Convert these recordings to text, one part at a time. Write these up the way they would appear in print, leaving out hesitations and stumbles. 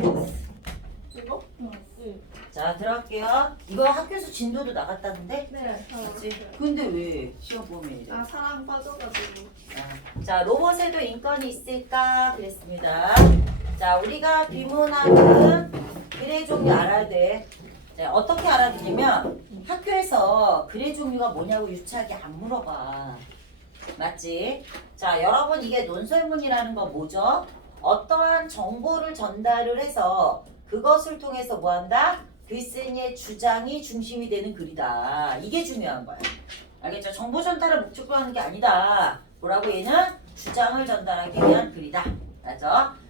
이거? 응. 자, 들어갈게요. 이거 학교에서 진도도 나갔다는데? 네. 그치? 근데 왜 시험 보면 이래? 아 사랑 빠져가지고. 자, 로봇에도 인권이 있을까? 그랬습니다. 자, 우리가 비문학은 글의 종류 알아야 돼. 자, 어떻게 알아야 되냐면 학교에서 글의 종류가 뭐냐고 유치하게 안 물어봐. 맞지? 자, 여러분 이게 논설문이라는 건 뭐죠? 어떠한 정보를 전달을 해서 그것을 통해서 뭐한다? 글쓴이의 주장이 중심이 되는 글이다. 이게 중요한 거야. 알겠죠? 정보 전달을 목적으로 하는 게 아니다. 뭐라고 얘는? 주장을 전달하기 위한 글이다. 맞죠?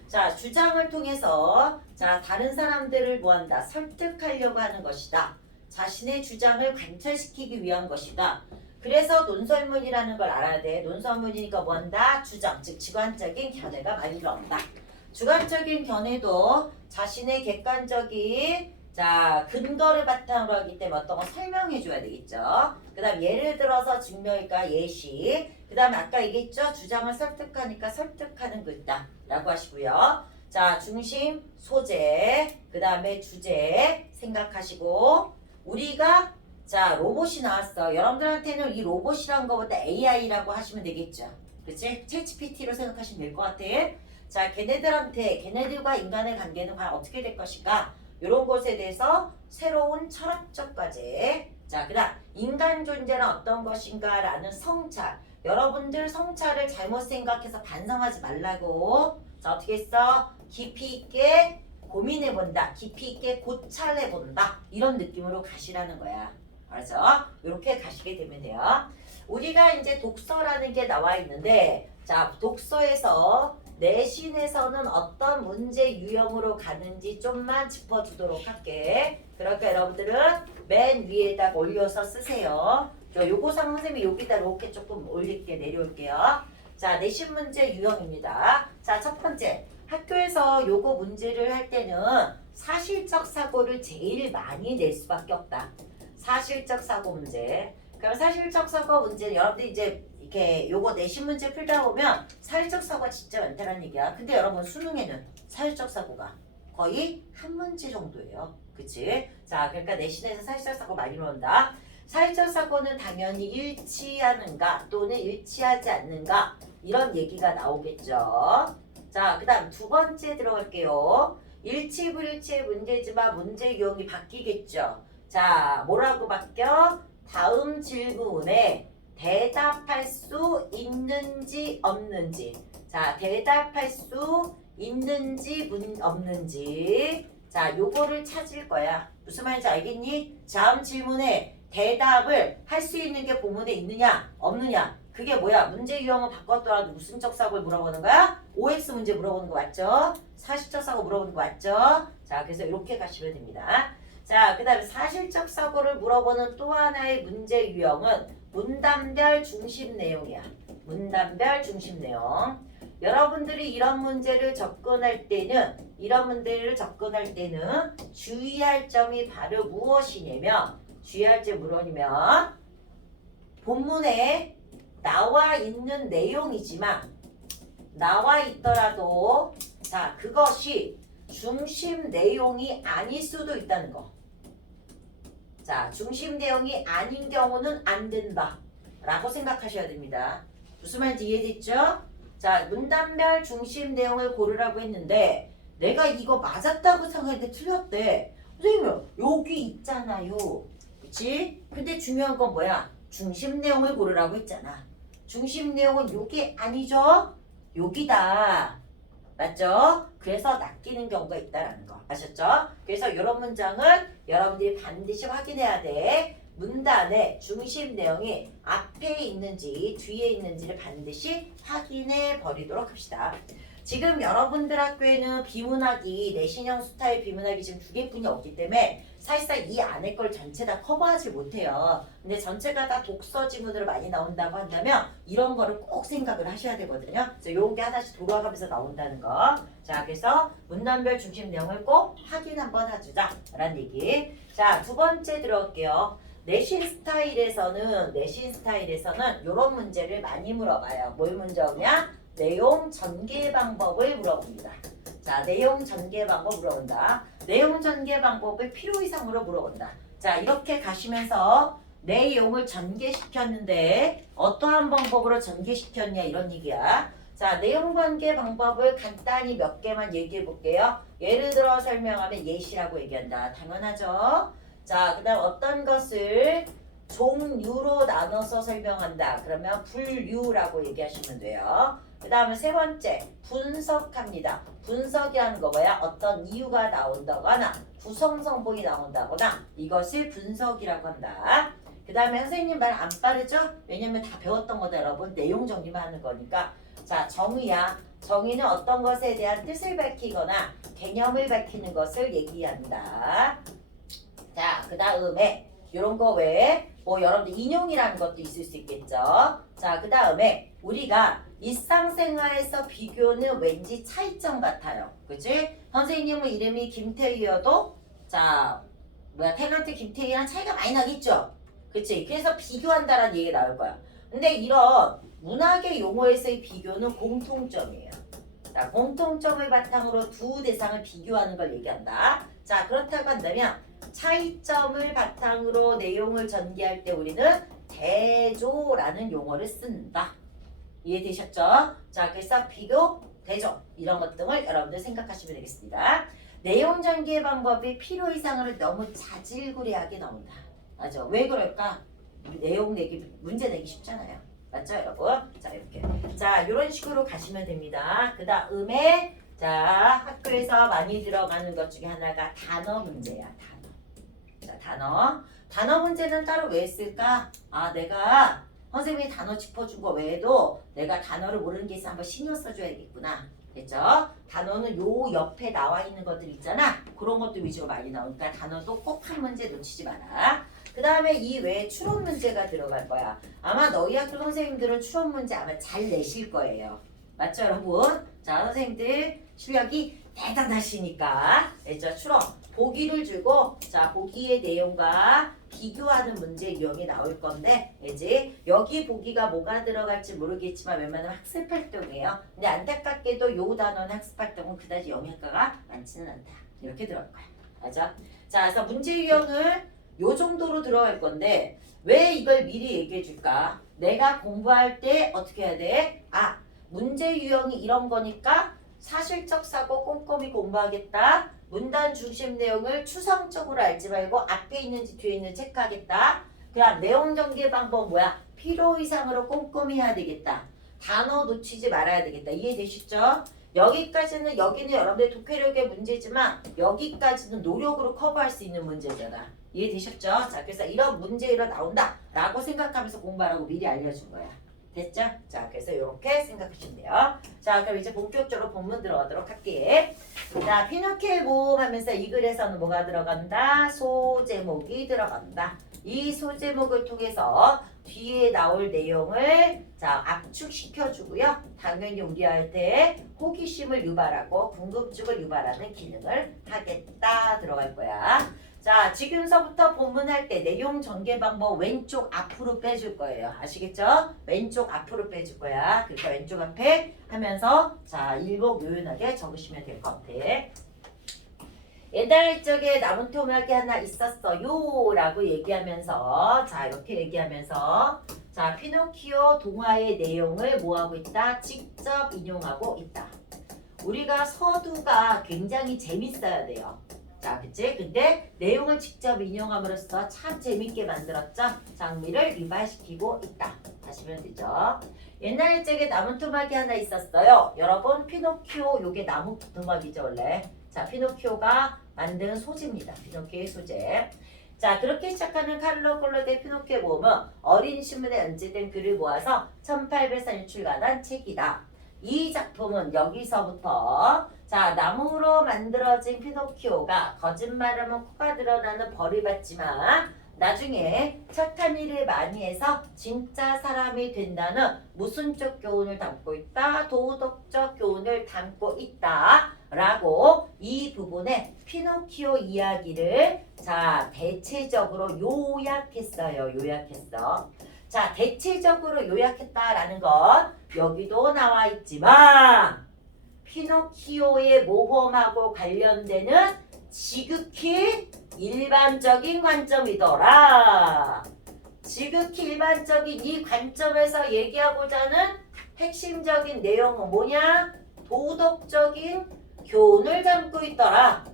자, 주장을 통해서 자 다른 사람들을 뭐한다? 설득하려고 하는 것이다. 자신의 주장을 관철시키기 위한 것이다. 그래서 논설문이라는 걸 알아야 돼. 논설문이니까 뭐한다? 주장, 즉 주관적인 견해가 많이 들어온다. 주관적인 견해도 자신의 객관적인 자 근거를 바탕으로 하기 때문에 어떤 거 설명해 줘야 되겠죠. 그 다음 예를 들어서 증명일까 예시. 그 다음 아까 얘기했죠. 주장을 설득하니까 설득하는 글이다 라고 하시고요. 자 중심, 소재, 그 다음에 주제 생각하시고 우리가 자 로봇이 나왔어. 여러분들한테는 이 로봇이란 거보다 AI라고 하시면 되겠죠. 그치? 챗GPT로 생각하시면 될 것 같아. 자 걔네들과 인간의 관계는 과연 어떻게 될 것인가? 이런 것에 대해서 새로운 철학적 과제. 자, 그 다음 인간 존재는 어떤 것인가 라는 성찰. 여러분들 성찰을 잘못 생각해서 반성하지 말라고. 자, 어떻게 했어? 깊이 있게 고민해본다. 깊이 있게 고찰해본다. 이런 느낌으로 가시라는 거야. 알았죠? 이렇게 가시게 되면 돼요. 우리가 이제 독서라는 게 나와 있는데 자, 독서에서 내신에서는 어떤 문제 유형으로 가는지 좀만 짚어주도록 할게. 그러니까 여러분들은 맨 위에다 올려서 쓰세요. 요거상 선생님이 여기다 이렇게 조금 올릴게 내려올게요. 자, 내신 문제 유형입니다. 자, 첫 번째. 학교에서 요거 문제를 할 때는 사실적 사고를 제일 많이 낼 수밖에 없다. 사실적 사고 문제. 그럼 사실적 사고 문제는 여러분들이 이제 이렇게 요거 내신 문제 풀다 보면 사실적 사고가 진짜 많다는 얘기야. 근데 여러분 수능에는 사실적 사고가 거의 한 문제 정도예요. 그치? 자, 그러니까 내신에서 사실적 사고 많이 나온다. 사실적 사고는 당연히 일치하는가 또는 일치하지 않는가 이런 얘기가 나오겠죠. 자, 그 다음 두 번째 들어갈게요. 일치 불일치의 문제지만 문제 유형이 바뀌겠죠. 자, 뭐라고 바뀌어? 다음 질문에 대답할 수 있는지 없는지. 자, 대답할 수 있는지 없는지. 자, 요거를 찾을 거야. 무슨 말인지 알겠니? 다음 질문에 대답을 할 수 있는 게 본문에 있느냐 없느냐. 그게 뭐야? 문제 유형을 바꿨더라도 무슨 적 사고를 물어보는 거야? OX 문제 물어보는 거 맞죠? 사실적 사고 물어보는 거 맞죠? 자, 그래서 이렇게 가시면 됩니다. 자, 그 다음에 사실적 사고를 물어보는 또 하나의 문제 유형은 문단별 중심 내용이야. 문단별 중심 내용. 여러분들이 이런 문제를 접근할 때는 주의할 점이 바로 무엇이냐면 주의할 점이 무엇이냐면 본문에 나와 있는 내용이지만 나와 있더라도 자 그것이 중심 내용이 아닐 수도 있다는 거. 자, 중심 내용이 아닌 경우는 안 된다 라고 생각하셔야 됩니다. 무슨 말인지 이해됐죠? 자, 문단별 중심 내용을 고르라고 했는데 내가 이거 맞았다고 생각했는데 틀렸대. 선생님 여기 있잖아요. 그치? 근데 중요한 건 뭐야? 중심 내용을 고르라고 했잖아. 중심 내용은 요게 아니죠? 여기다. 맞죠? 그래서 낚이는 경우가 있다라는 거 아셨죠? 그래서 이런 문장은 여러분들이 반드시 확인해야 돼. 문단의 중심 내용이 앞에 있는지 뒤에 있는지를 반드시 확인해 버리도록 합시다. 지금 여러분들 학교에는 비문학이 내신형 스타일 비문학이 지금 두 개뿐이 없기 때문에 사실상 이 안에 걸 전체 다 커버하지 못해요. 근데 전체가 다 독서 지문으로 많이 나온다고 한다면 이런 거를 꼭 생각을 하셔야 되거든요. 그래서 요런 게 하나씩 돌아가면서 나온다는 거. 자, 그래서 문단별 중심 내용을 꼭 확인 한번 해주자 라는 얘기. 자, 두 번째 들어올게요. 내신 스타일에서는 요런 문제를 많이 물어봐요. 뭘 문제 오냐? 내용 전개 방법을 물어봅니다. 자, 내용 전개 방법 물어본다. 내용 전개 방법을 필요 이상으로 물어본다. 자, 이렇게 가시면서 내용을 전개시켰는데 어떠한 방법으로 전개시켰냐 이런 얘기야. 자, 내용 전개 방법을 간단히 몇 개만 얘기해 볼게요. 예를 들어 설명하면 예시라고 얘기한다. 당연하죠. 자, 그 다음 어떤 것을 종류로 나눠서 설명한다. 그러면 분류라고 얘기하시면 돼요. 그 다음에 세 번째 분석합니다. 분석이라는 거 뭐야? 어떤 이유가 나온다거나 구성성분이 나온다거나 이것을 분석이라고 한다. 그 다음에 선생님 말 안 빠르죠? 왜냐면 다 배웠던 거다 여러분. 내용 정리만 하는 거니까. 자, 정의야. 정의는 어떤 것에 대한 뜻을 밝히거나 개념을 밝히는 것을 얘기한다. 자, 그 다음에 이런 거 외에 뭐 여러분들 인용이라는 것도 있을 수 있겠죠. 자, 그 다음에 우리가 일상생활에서 비교는 왠지 차이점 같아요. 그치? 선생님은 이름이 김태희여도 자, 뭐야 태한테 김태희랑 차이가 많이 나겠죠. 그치? 그래서 비교한다라는 얘기가 나올 거야. 근데 이런 문학의 용어에서의 비교는 공통점이에요. 자, 공통점을 바탕으로 두 대상을 비교하는 걸 얘기한다. 자, 그렇다고 한다면 차이점을 바탕으로 내용을 전개할 때 우리는 대조라는 용어를 쓴다. 이해되셨죠? 자, 그래서 비교, 대조 이런 것 등을 여러분들 생각하시면 되겠습니다. 내용 전개 방법이 필요 이상으로 너무 자질구레하게 나온다. 맞아. 왜 그럴까? 내용 내기 문제 내기 쉽잖아요. 맞죠, 여러분? 자, 이렇게. 자, 이런 식으로 가시면 됩니다. 그 다음에 자, 학교에서 많이 들어가는 것 중에 하나가 단어 문제야. 단어. 자, 단어. 단어 문제는 따로 왜 쓸까? 아, 내가 선생님이 단어 짚어준 거 외에도 내가 단어를 모르는 게 있어 한번 신경 써줘야겠구나. 됐죠? 단어는 요 옆에 나와 있는 것들 있잖아. 그런 것도 위주로 많이 나오니까 단어도 꼭 한 문제 놓치지 마라. 그 다음에 이 외에 추론 문제가 들어갈 거야. 아마 너희 학교 선생님들은 추론 문제 아마 잘 내실 거예요. 맞죠, 여러분? 자, 선생님들 실력이 대단하시니까. 됐죠? 추론. 보기를 주고 자, 보기의 내용과 비교하는 문제 유형이 나올 건데 이제 여기 보기가 뭐가 들어갈지 모르겠지만 웬만하면 학습 활동이에요. 근데 안타깝게도 요 단어는 학습 활동은 그다지 영향가가 많지는 않다. 이렇게 들어갈 거야. 맞아? 자, 그래서 문제 유형을 요 정도로 들어갈 건데 왜 이걸 미리 얘기해 줄까? 내가 공부할 때 어떻게 해야 돼? 아, 문제 유형이 이런 거니까 사실적 사고 꼼꼼히 공부하겠다. 문단 중심 내용을 추상적으로 알지 말고 앞에 있는지 뒤에 있는지 체크하겠다. 그럼 내용 전개 방법 뭐야? 필요 이상으로 꼼꼼히 해야 되겠다. 단어 놓치지 말아야 되겠다. 이해되시죠? 여기까지는 여기는 여러분들 독해력의 문제지만 여기까지는 노력으로 커버할 수 있는 문제잖아. 이해되셨죠? 자, 그래서 이런 문제로 나온다 라고 생각하면서 공부하라고 미리 알려준 거야. 됐죠? 자, 그래서 이렇게 생각하시면 돼요. 자, 그럼 이제 본격적으로 본문 들어가도록 할게. 자, 피노키오의 모험 하면서 이 글에서는 뭐가 들어간다? 소제목이 들어간다. 이 소제목을 통해서 뒤에 나올 내용을 자, 압축시켜주고요. 당연히 우리한테 호기심을 유발하고 궁금증을 유발하는 기능을 하겠다 들어갈 거야. 자, 지금서부터 본문할 때 내용 전개 방법 왼쪽 앞으로 빼줄 거예요. 아시겠죠? 왼쪽 앞으로 빼줄 거야. 그러니까 왼쪽 앞에 하면서 자, 일목요연하게 적으시면 될 것 같아. 옛날 적에 나무 토막이 하나 있었어요 라고 얘기하면서 자, 이렇게 얘기하면서 자, 피노키오 동화의 내용을 뭐하고 있다? 직접 인용하고 있다. 우리가 서두가 굉장히 재밌어야 돼요. 자, 그치? 근데 내용을 직접 인용함으로써 참 재밌게 만들었죠? 장미를 유발시키고 있다. 하시면 되죠. 옛날 적에 나무 토막이 하나 있었어요. 여러분, 피노키오 요게 나무 토막이죠, 원래. 자, 피노키오가 만든 소재입니다. 피노키오의 소재. 자, 그렇게 시작하는 카를로 콜로데 피노키오의 모험은 어린 신문에 연재된 글을 모아서 1804년 출간한 책이다. 이 작품은 여기서부터 자, 나무로 만들어진 피노키오가 거짓말하면 코가 드러나는 벌을 받지만 나중에 착한 일을 많이 해서 진짜 사람이 된다는 모순적 교훈을 담고 있다. 도덕적 교훈을 담고 있다. 라고 이 부분에 피노키오 이야기를 자, 대체적으로 요약했어요. 요약했어. 자, 대체적으로 요약했다라는 건 여기도 나와 있지만 피노키오의 모험하고 관련되는 지극히 일반적인 관점이더라. 지극히 일반적인 이 관점에서 얘기하고자 하는 핵심적인 내용은 뭐냐? 도덕적인 교훈을 담고 있더라.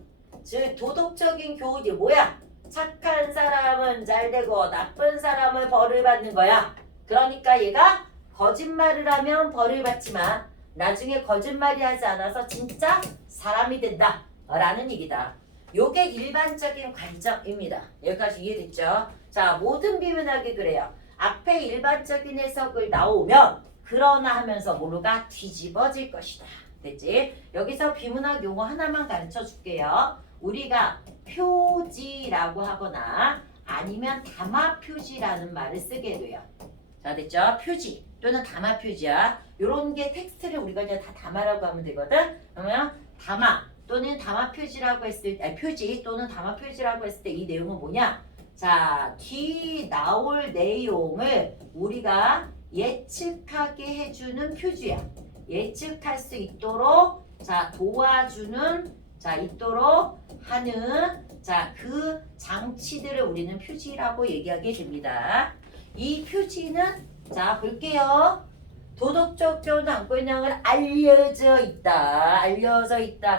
즉 도덕적인 교훈이 뭐야? 착한 사람은 잘 되고 나쁜 사람은 벌을 받는 거야. 그러니까 얘가 거짓말을 하면 벌을 받지만 나중에 거짓말이 하지 않아서 진짜 사람이 된다 라는 얘기다. 요게 일반적인 관점입니다. 여기까지 이해됐죠? 자, 모든 비문학이 그래요. 앞에 일반적인 해석을 나오면 그러나 하면서 모루가 뒤집어질 것이다. 됐지? 여기서 비문학 용어 하나만 가르쳐 줄게요. 우리가 표지라고 하거나 아니면 담화 표지라는 말을 쓰게 돼요. 자, 됐죠? 표지 또는 담화 표지야. 요런 게 텍스트를 우리가 이제 다 담화라고 하면 되거든. 그러면 담화 또는 담화 표지라고 했을 때, 표지 또는 담화 표지라고 했을 때 이 내용은 뭐냐? 자, 뒤 나올 내용을 우리가 예측하게 해주는 표지야. 예측할 수 있도록 자 도와주는 있도록 하는 그 장치들을 우리는 표지라고 얘기하게 됩니다. 이 표지는 자 볼게요. 도덕적 교훈을 안고 있는 걸 알려져 있다.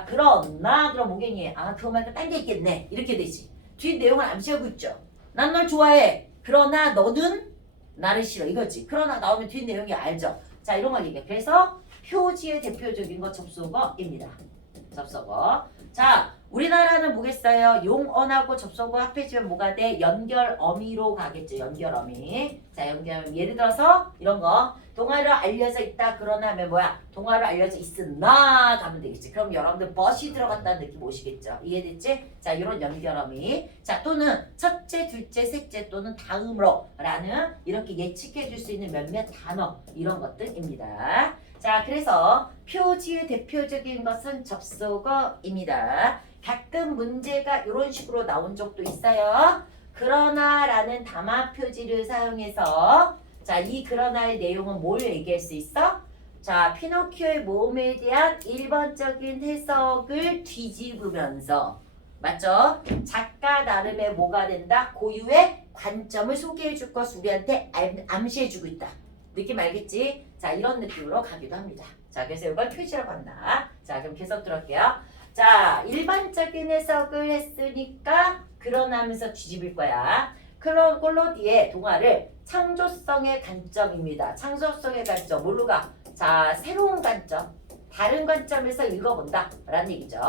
그러나 그럼 뭐겠니? 아 그거 말고 딴 게 있겠네. 이렇게 되지. 뒷 내용을 암시하고 있죠. 난 널 좋아해. 그러나 너는 나를 싫어. 이거지. 그러나 나오면 뒷 내용이 알죠. 자 이런 걸 얘기해. 그래서 표지의 대표적인 거 접속어입니다. 접속어. 자 우리나라는 뭐겠어요? 용언하고 접속어 합해지면 뭐가 돼? 연결어미로 가겠죠. 연결어미. 자 연결어미. 예를 들어서 이런 거. 동화로 알려져 있다. 그러나 하면 뭐야? 동화로 알려져 있으나 가면 되겠지. 그럼 여러분들 멋이 들어갔다는 느낌 오시겠죠? 이해됐지? 자 이런 연결어미. 자 또는 첫째, 둘째, 셋째 또는 다음으로 라는 이렇게 예측해 줄 수 있는 몇몇 단어 이런 것들입니다. 자 그래서 표지의 대표적인 것은 접속어입니다. 가끔 문제가 이런 식으로 나온 적도 있어요. 그러나 라는 담화 표지를 사용해서 자, 이 그러나의 내용은 뭘 얘기할 수 있어? 자, 피노키오의 모험에 대한 일반적인 해석을 뒤집으면서 맞죠? 작가 나름의 뭐가 된다? 고유의 관점을 소개해 줄 것을 우리한테 암시해 주고 있다. 느낌 알겠지? 자, 이런 느낌으로 가기도 합니다. 자, 그래서 이걸 표지라고 한다. 자, 그럼 계속 들어갈게요. 자, 일반적인 해석을 했으니까 그러나 하면서 뒤집을 거야. 클로디의 동화를 창조성의 관점입니다. 창조성의 관점. 뭘로 가? 자, 새로운 관점. 다른 관점에서 읽어본다. 라는 얘기죠.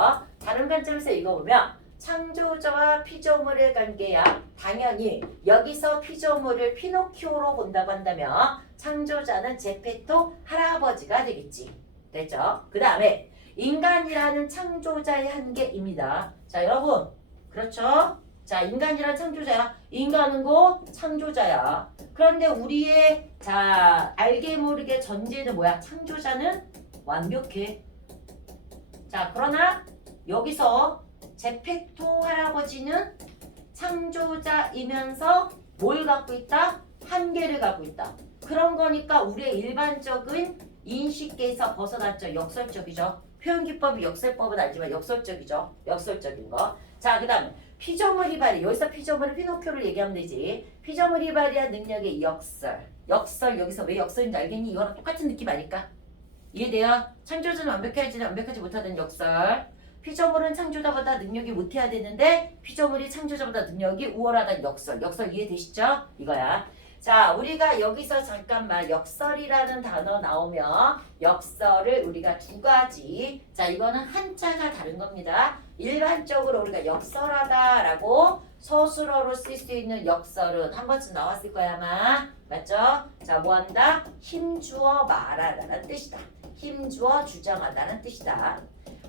다른 관점에서 읽어보면 창조자와 피조물의 관계야. 당연히 여기서 피조물을 피노키오로 본다고 한다면 창조자는 제페토 할아버지가 되겠지. 됐죠? 그 다음에 인간이라는 창조자의 한계입니다. 자, 여러분. 그렇죠? 자, 인간이란 창조자야. 인간은 고 창조자야. 그런데 우리의 알게 모르게 전제는 뭐야? 창조자는 완벽해. 자, 그러나 여기서 제페토 할아버지는 창조자이면서 뭘 갖고 있다? 한계를 갖고 있다. 그런 거니까 우리의 일반적인 인식에서 벗어났죠. 역설적이죠. 표현기법이 역설법은 알지만 역설적이죠. 역설적인 거. 자, 그 다음에 피조물이 발휘. 여기서 피조물은 피노키오를 얘기하면 되지. 피조물이 발휘한 능력의 역설. 역설 여기서 왜 역설인지 알겠니? 이거랑 똑같은 느낌 아닐까? 이해돼요? 창조자는 완벽하지 못하던 역설. 피조물은 창조자보다 능력이 못해야 되는데 피조물이 창조자보다 능력이 우월하다는 역설. 역설 이해되시죠? 이거야. 자, 우리가 여기서 잠깐만 역설이라는 단어 나오면 역설을 우리가 두 가지. 자, 이거는 한자가 다른 겁니다. 일반적으로 우리가 역설하다라고 서술어로 쓸 수 있는 역설은 한 번쯤 나왔을 거야 아마. 맞죠? 자, 뭐한다? 힘주어 말하다는 뜻이다. 힘주어 주장하다는 뜻이다.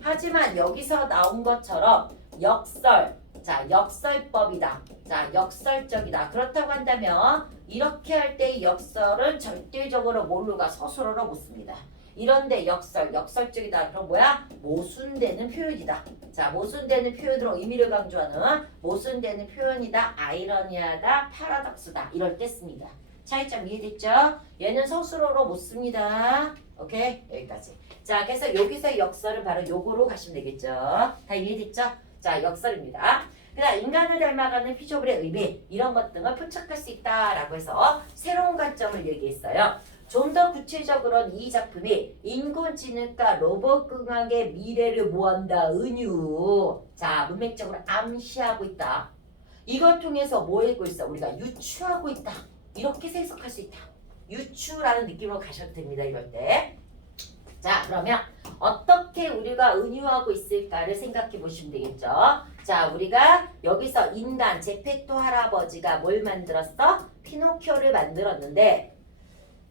하지만 여기서 나온 것처럼 역설. 자, 역설법이다. 자, 역설적이다. 그렇다고 한다면 이렇게 할 때 역설은 절대적으로 뭘로 가? 서술어로 못 씁니다. 이런데 역설적이다. 그럼 뭐야? 모순되는 표현이다. 자, 모순되는 표현으로 의미를 강조하는 모순되는 표현이다. 아이러니하다. 파라독스다. 이럴 때 씁니다. 차이점 이해됐죠? 얘는 서술어로 못 씁니다. 오케이? 여기까지. 자, 그래서 여기서의 역설은 바로 요거로 가시면 되겠죠. 다 이해됐죠? 자, 역설입니다. 그다음 인간을 닮아가는 피조물의 의미 이런 것 등을 포착할 수 있다라고 해서 새로운 관점을 얘기했어요. 좀 더 구체적으로는 이 작품이 인공지능과 로봇공학의 미래를 모한다 은유. 자, 문맥적으로 암시하고 있다. 이걸 통해서 뭐 하고 있어? 우리가 유추하고 있다. 이렇게 해석할 수 있다. 유추라는 느낌으로 가셔도 됩니다. 이럴 때. 자, 그러면 어떻게 우리가 은유하고 있을까를 생각해 보시면 되겠죠. 자, 우리가 여기서 인간 제페토 할아버지가 뭘 만들었어? 피노키오를 만들었는데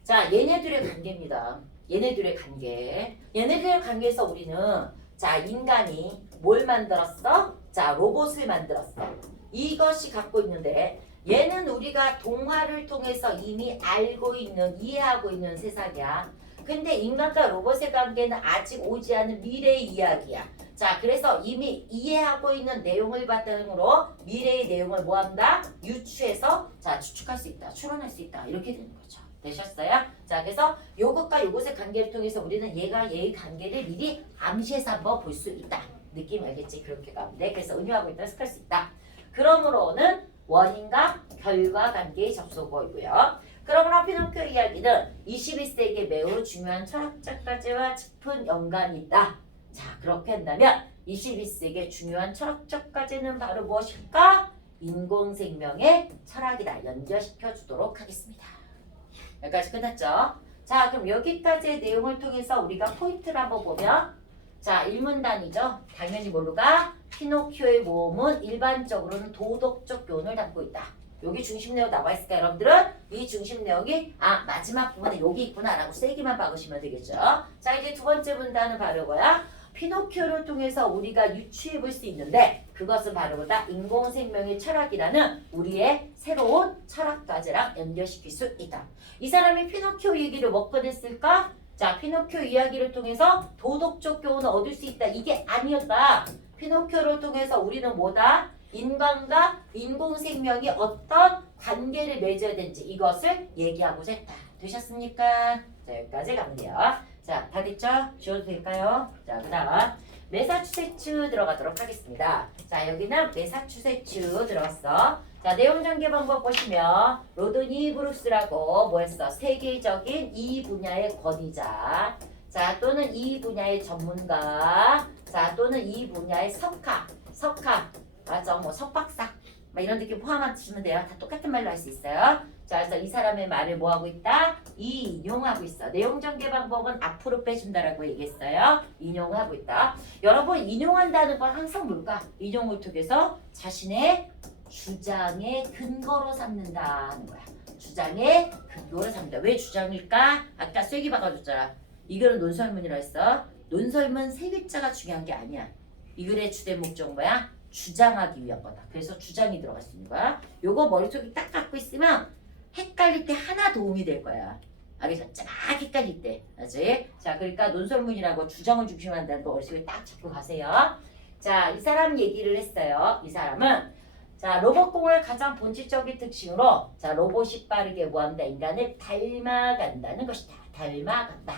자, 얘네들의 관계입니다. 얘네들의 관계. 얘네들의 관계에서 우리는 자, 인간이 뭘 만들었어? 자, 로봇을 만들었어. 이것이 갖고 있는데 얘는 우리가 동화를 통해서 이미 알고 있는, 이해하고 있는 세상이야. 근데 인간과 로봇의 관계는 아직 오지 않은 미래의 이야기야. 자, 그래서 이미 이해하고 있는 내용을 바탕으로 미래의 내용을 뭐 한다? 유추해서 자, 추측할 수 있다. 추론할 수 있다. 이렇게 되는 거죠. 되셨어요? 자, 그래서 요것과 요것의 관계를 통해서 우리는 얘가 얘의 관계를 미리 암시해서 한번 볼 수 있다. 느낌 알겠지? 그렇게 가면 돼. 그래서 은유하고 있다. 해석할 수 있다. 그러므로는 원인과 결과 관계의 접속어이고요. 그러므로 피노키오 이야기는 21세기에 매우 중요한 철학적까지와 깊은 연관이 있다. 자, 그렇게 한다면 21세기의 중요한 철학적 과제는 바로 무엇일까? 인공생명의 철학이다. 연결시켜 주도록 하겠습니다. 여기까지 끝났죠? 자, 그럼 여기까지의 내용을 통해서 우리가 포인트를 한번 보면 자, 일문단이죠. 당연히 모르가 피노키오의 모험은 일반적으로는 도덕적 교훈을 담고 있다. 여기 중심 내용 나와 있을까 여러분들은? 이 중심 내용이 마지막 부분에 여기 있구나 라고 세기만 박으시면 되겠죠. 자, 이제 두 번째 문단은 바로 뭐야? 피노키오를 통해서 우리가 유추해 볼 수 있는데 그것은 바로 뭐다? 인공생명의 철학이라는 우리의 새로운 철학 과제랑 연결시킬 수 있다. 이 사람이 피노키오 얘기를 뭐 꺼냈을까? 자, 피노키오 이야기를 통해서 도덕적 교훈을 얻을 수 있다. 이게 아니었다. 피노키오를 통해서 우리는 뭐다? 인간과 인공생명이 어떤 관계를 맺어야 되는지 이것을 얘기하고자 했다. 되셨습니까? 자, 여기까지 가면 돼요. 자, 다 됐죠? 지워도 될까요? 자, 그 다음 메사추세츠 들어가도록 하겠습니다. 자, 여기는 메사추세츠 들어갔어. 자, 내용 전개 방법 보시면 로드니 브룩스라고 뭐 했어? 세계적인 이 분야의 권위자. 자, 또는 이 분야의 전문가. 자, 또는 이 분야의 석학. 맞아, 뭐 석박사. 막 이런 느낌 포함하시면 돼요. 다 똑같은 말로 할 수 있어요. 자, 그래서 이 사람의 말을 뭐 하고 있다? 인용하고 있어. 내용 전개 방법은 앞으로 빼준다라고 얘기했어요. 인용하고 있다. 여러분, 인용한다는 건 항상 뭘까? 인용을 통해서 자신의 주장의 근거로 삼는다는 거야. 주장의 근거로 삼는다. 왜 주장일까? 아까 쐐기 박아줬잖아. 이 글은 논설문이라 했어. 논설문 세 글자가 중요한 게 아니야. 이 글의 주된 목적은 뭐야? 주장하기 위한 거다. 그래서 주장이 들어갈 수 있는 거야. 요거 머릿속에 딱 갖고 있으면 헷갈릴 때 하나 도움이 될 거야. 알겠죠? 쫙 헷갈릴 때. 알지? 자, 그러니까 논설문이라고 주장을 중심으로 한다는 거 머릿속에 딱 잡고 가세요. 자, 이 사람 얘기를 했어요. 이 사람은 자, 로봇공학의 가장 본질적인 특징으로 자, 로봇이 빠르게 뭐한다? 인간을 닮아간다는 것이다. 닮아간다.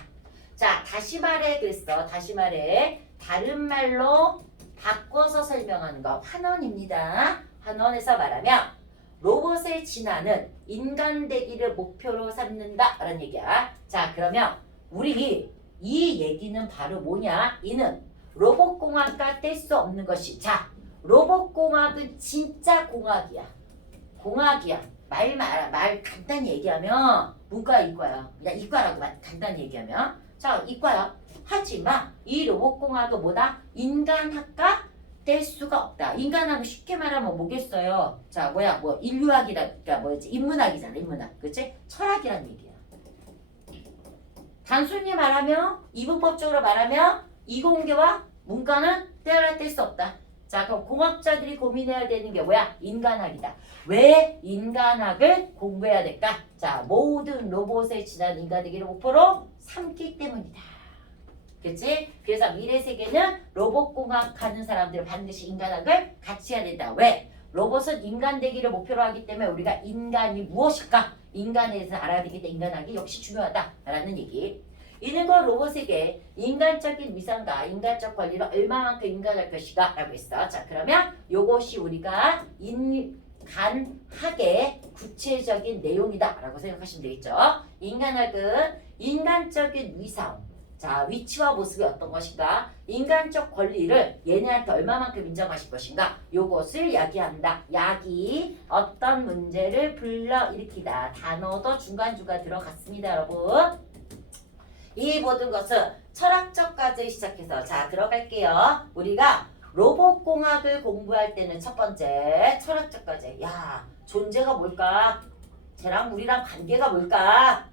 자, 다시 말해 그랬어. 다시 말해. 다른 말로 바꿔서 설명하는 거 환원입니다. 환원해서 말하면 로봇의 진화는 인간 되기를 목표로 삼는다 라는 얘기야. 자, 그러면 우리 이 얘기는 바로 뭐냐? 이는 로봇공학과 뗄 수 없는 것이 자, 로봇공학은 진짜 공학이야. 공학이야. 말 간단히 얘기하면 문과 이과야. 그냥 이과라고 간단히 얘기하면 자, 이과야. 하지만 이 로봇공학은 뭐다? 인간학과 뗄 수가 없다. 인간학은 쉽게 말하면 뭐겠어요? 자, 뭐 인류학이랄까 뭐였지? 인문학이잖아. 인문학. 그치? 철학이란 얘기야. 단순히 말하면 이분법적으로 말하면 이공계와 문과는 뗄 수 없다. 자, 그럼 공학자들이 고민해야 되는 게 뭐야? 인간학이다. 왜 인간학을 공부해야 될까? 자, 모든 로봇에 지난 인간되기를 목표로 삼기 때문이다. 그치? 그래서 미래 세계는 로봇공학 하는 사람들은 반드시 인간학을 같이 해야 된다. 왜? 로봇은 인간 되기를 목표로 하기 때문에 우리가 인간이 무엇일까? 인간에 대해서 알아야 되기 때문에 인간학이 역시 중요하다라는 얘기. 이는 것 로봇에게 인간적인 위상과 인간적 권리를 얼마만큼 인간할 것이다 라고 했어. 자, 그러면 요것이 우리가 인간학의 구체적인 내용이다 라고 생각하시면 되겠죠. 인간학은 인간적인 위상, 자, 위치와 모습이 어떤 것인가, 인간적 권리를 얘네한테 얼마만큼 인정하실 것인가, 요것을 이야기한다. 약이 어떤 문제를 불러일으키다. 단어도 중간중간 들어갔습니다, 여러분. 이 모든 것은 철학적까지 시작해서, 자, 들어갈게요. 우리가 로봇공학을 공부할 때는 첫 번째 철학적까지, 야, 존재가 뭘까? 쟤랑 우리랑 관계가 뭘까?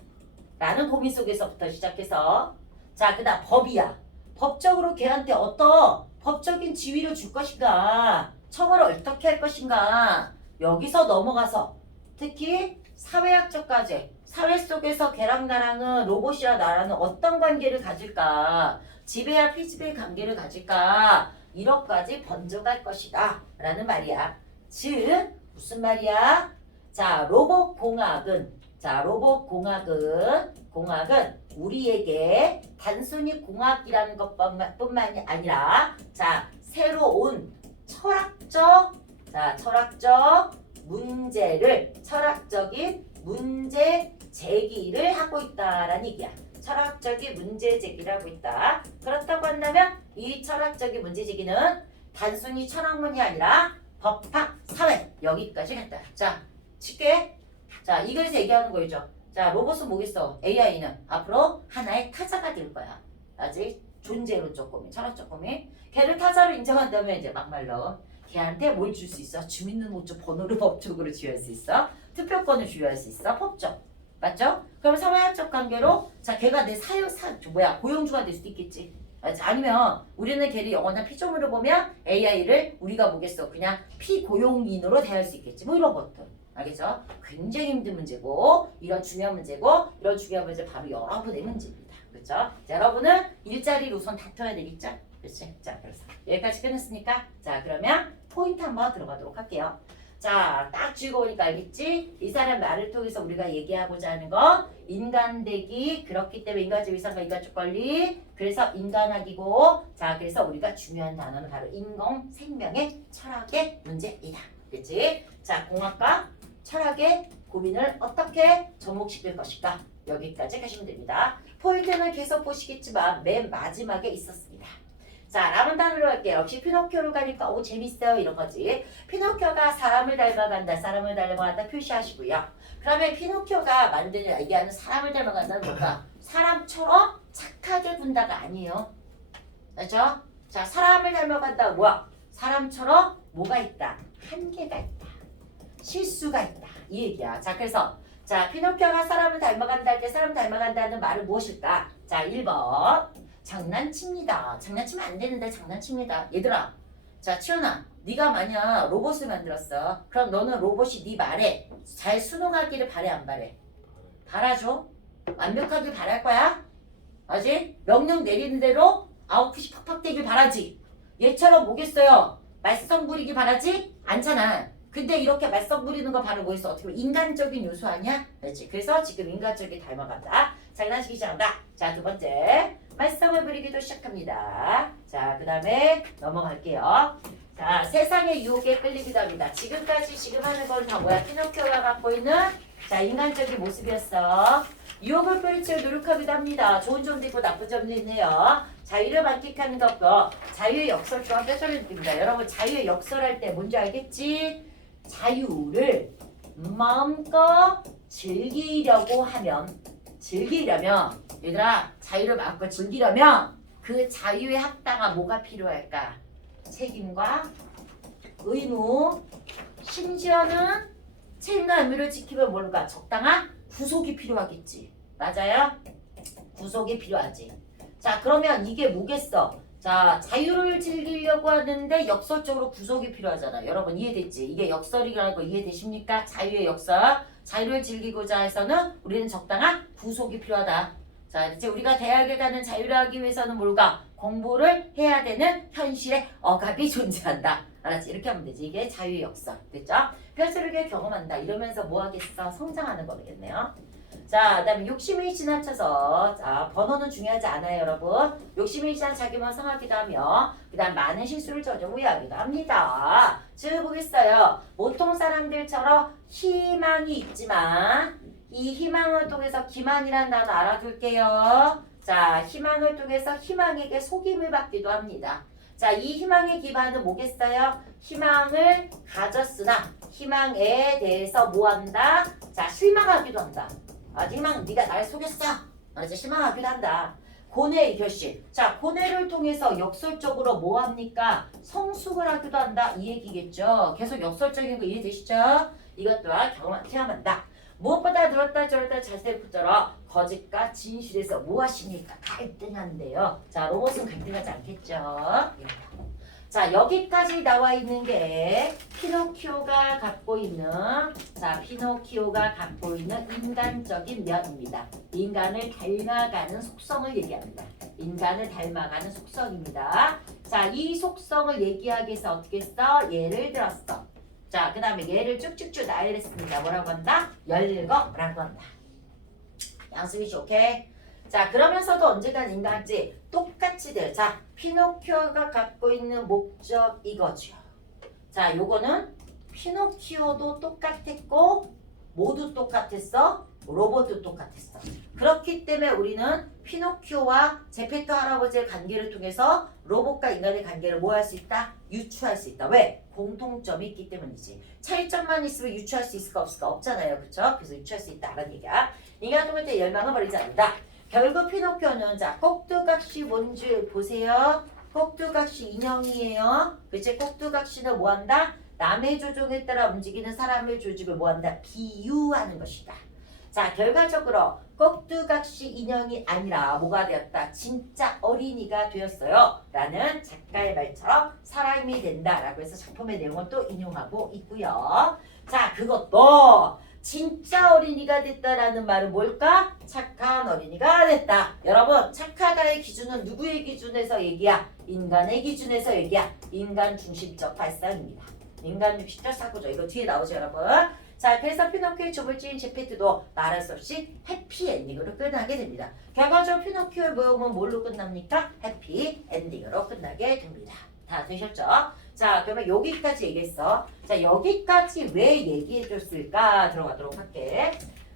라는 고민 속에서부터 시작해서, 자, 그 다음 법이야. 법적으로 걔한테 어떤 법적인 지위를 줄 것인가, 처벌을 어떻게 할 것인가, 여기서 넘어가서 특히 사회학적까지, 사회 속에서 걔랑 나랑은, 로봇이랑 나랑은 어떤 관계를 가질까, 지배와 피지배의 관계를 가질까, 1억까지 번져갈 것이다 라는 말이야. 즉 무슨 말이야? 자, 로봇공학은 공학은 우리에게 단순히 공학이라는 것뿐만이 아니라, 자, 새로운 철학적인 문제 제기를 하고 있다라는 얘기야. 철학적인 문제 제기를 하고 있다. 그렇다고 한다면 이 철학적인 문제 제기는 단순히 철학문이 아니라 법학, 사회 여기까지 간다. 자, 쉽게, 자, 이걸 얘기하는 거죠. 자, 로봇은 뭐겠어? AI는 앞으로 하나의 타자가 될 거야. 아직 존재론 조금이, 철학 조금이. 걔를 타자로 인정한다면 이제 막말로 걔한테 뭘 줄 수 있어? 주민등록증 번호를 법적으로 쥐할 수 있어? 투표권을 쥐할 수 있어? 법적. 맞죠? 그럼 사회학적 관계로, 자, 걔가 내 고용주가 될 수도 있겠지. 아니면 우리는 걔를 영원한 피조물로 보면 AI를 우리가 보겠어. 그냥 피고용인으로 대할 수 있겠지. 뭐 이런 것들. 알겠죠? 굉장히 힘든 문제고, 이런 중요한 문제고, 이런 중요한 문제 바로 여러분의 문제입니다. 그렇죠? 자, 여러분은 일자리를 우선 다퉈야 되겠죠? 그렇지? 자, 그래서 여기까지 끝냈으니까, 자, 그러면 포인트 한번 들어가도록 할게요. 자, 딱 즐거우니까 알겠지? 이 사람 말을 통해서 우리가 얘기하고자 하는 건 인간되기, 그렇기 때문에 인간적 위상과 인간적 권리, 그래서 인간학이고, 자, 그래서 우리가 중요한 단어는 바로 인공 생명의 철학의 문제이다. 그렇지? 자, 공학과 철학의 고민을 어떻게 접목시킬 것인가, 여기까지 가시면 됩니다. 포인트는 계속 보시겠지만 맨 마지막에 있었습니다. 자, 남은 단어로 할게요. 역시 피노키오로 가니까 오 재밌어요 이런 거지. 피노키오가 사람을 닮아간다 표시하시고요. 그러면 피노키오가 얘기하는 사람을 닮아간다는 뭘까? 사람처럼 착하게 군다가 아니에요. 그렇죠? 자, 사람을 닮아간다 뭐야? 사람처럼 뭐가 있다? 한계가 있다. 실수가 있다. 이 얘기야. 자, 그래서 자, 피노키오가 사람을 닮아간다 할 때 사람 닮아간다는 말은 무엇일까? 자, 1번. 장난칩니다. 장난치면 안 되는데 장난칩니다. 얘들아, 자, 치연아, 네가 만약 로봇을 만들었어. 그럼 너는 로봇이 네 말에 잘 순응하기를 바래 안 바래? 바라죠. 완벽하게 바랄 거야. 알지? 명령 내리는 대로 아웃풋이 팍팍 되길 바라지. 얘처럼 뭐겠어요? 말썽 부리길 바라지? 않잖아. 근데 이렇게 말썽 부리는 거 바로 뭐있어? 어떻게 보면 인간적인 요소 아니야? 그렇지? 그래서 지금 인간적이 닮아간다. 장난치기 시작한다. 자, 두 번째. 말썽을 부리기도 시작합니다. 자, 그 다음에 넘어갈게요. 자, 세상의 유혹에 끌리기도 합니다. 지금까지 지금 하는 건 다 뭐야? 피노키오가 갖고 있는 자, 인간적인 모습이었어. 유혹을 뿌리칠 노력하기도 합니다. 좋은 점도 있고 나쁜 점도 있네요. 자유를 만끽하는 것과 자유의 역설 조합 뼈저리 느낍니다. 여러분, 자유의 역설할 때 뭔지 알겠지? 자유를 마음껏 즐기려면 얘들아, 자유를 마음껏 즐기려면 그 자유에 합당한 뭐가 필요할까? 책임과 의무, 심지어는 책임과 의무를 지키면 뭘까? 적당한 구속이 필요하겠지. 맞아요? 구속이 필요하지. 자, 그러면 이게 뭐겠어? 자, 자유를 즐기려고 하는데 역설적으로 구속이 필요하잖아. 여러분 이해됐지? 이게 역설이라는 거 이해되십니까? 자유의 역설. 자유를 즐기고자 해서는 우리는 적당한 구속이 필요하다. 자, 이제 우리가 대학에 가는 자유를 하기 위해서는 뭘까? 공부를 해야 되는 현실의 억압이 존재한다. 알았지? 이렇게 하면 되지. 이게 자유의 역설. 됐죠? 펼쳐르게 경험한다. 이러면서 뭐 하겠어? 성장하는 거겠네요. 자, 그다음에 욕심이 지나쳐서 자, 번호는 중요하지 않아요, 여러분. 욕심이 지나 자기만 상하기도 하며 그다음 많은 실수를 저져 후회하기도 합니다. 즉 보겠어요. 보통 사람들처럼 희망이 있지만 이 희망을 통해서 기만이라는 단어 알아둘게요. 자, 희망을 통해서 희망에게 속임을 받기도 합니다. 자, 이 희망의 기반은 뭐겠어요? 희망을 가졌으나 희망에 대해서 뭐한다? 자, 실망하기도 한다. 아, 희망, 네가 날 속였어. 이제 실망하기도 한다. 고뇌의 결심. 자, 고뇌를 통해서 역설적으로 뭐 합니까? 성숙을 하기도 한다. 이 얘기겠죠. 계속 역설적인 거 이해되시죠? 이것 또한 경험한다. 무엇보다 늘었다 저랬다 자세히 붙들어 거짓과 진실에서 무엇입니까? 갈등한데요. 자, 로봇은 갈등하지 않겠죠. 자, 여기까지 나와 있는 게 피노키오가 갖고 있는 인간적인 면입니다. 인간을 닮아가는 속성을 얘기합니다. 인간을 닮아가는 속성입니다. 자, 이 속성을 얘기하기 위해서 어떻게 써? 예를 들었어. 자, 그 다음에 얘를 쭉쭉쭉 나열했습니다. 뭐라고 한다? 17라고 한다. 양수기씨 오케이? 자, 그러면서도 언젠간 인간지 똑같이 돼요. 자, 피노키오가 갖고 있는 목적 이거죠. 자, 요거는 피노키오도 똑같았고 모두 똑같았어. 로봇도 똑같았어. 그렇기 때문에 우리는 피노키오와 제페토 할아버지의 관계를 통해서 로봇과 인간의 관계를 뭐 할 수 있다? 유추할 수 있다. 왜? 공통점이 있기 때문이지. 차이점만 있으면 유추할 수 있을까 없을까? 없잖아요. 그쵸? 그래서 유추할 수 있다라는 얘기야. 인간 동물 때 열망을 버리지 않는다. 결국 피노키오는 자, 꼭두각시 뭔지 보세요. 꼭두각시 인형이에요. 그치? 꼭두각시는 뭐한다? 남의 조종에 따라 움직이는 사람의 조직을 뭐한다? 비유하는 것이다. 자, 결과적으로 꼭두각시 인형이 아니라 뭐가 되었다? 진짜 어린이가 되었어요. 라는 작가의 말처럼 사람이 된다라고 해서 작품의 내용을 또 인용하고 있고요. 자, 그것도 진짜 어린이가 됐다라는 말은 뭘까? 착한 어린이가 됐다. 여러분, 착하다의 기준은 누구의 기준에서 얘기야? 인간의 기준에서 얘기야. 인간 중심적 발상입니다. 인간 중심적 사고죠. 이거 뒤에 나오죠, 여러분. 자, 그래서 피노키오의 조물주인 제페토도 말할 수 없이 해피엔딩으로 끝나게 됩니다. 결과적으로 피노키오의 모험은 뭘로 끝납니까? 해피엔딩으로 끝나게 됩니다. 다 되셨죠? 자, 그러면 여기까지 얘기했어. 자, 여기까지 왜 얘기해줬을까? 들어가도록 할게.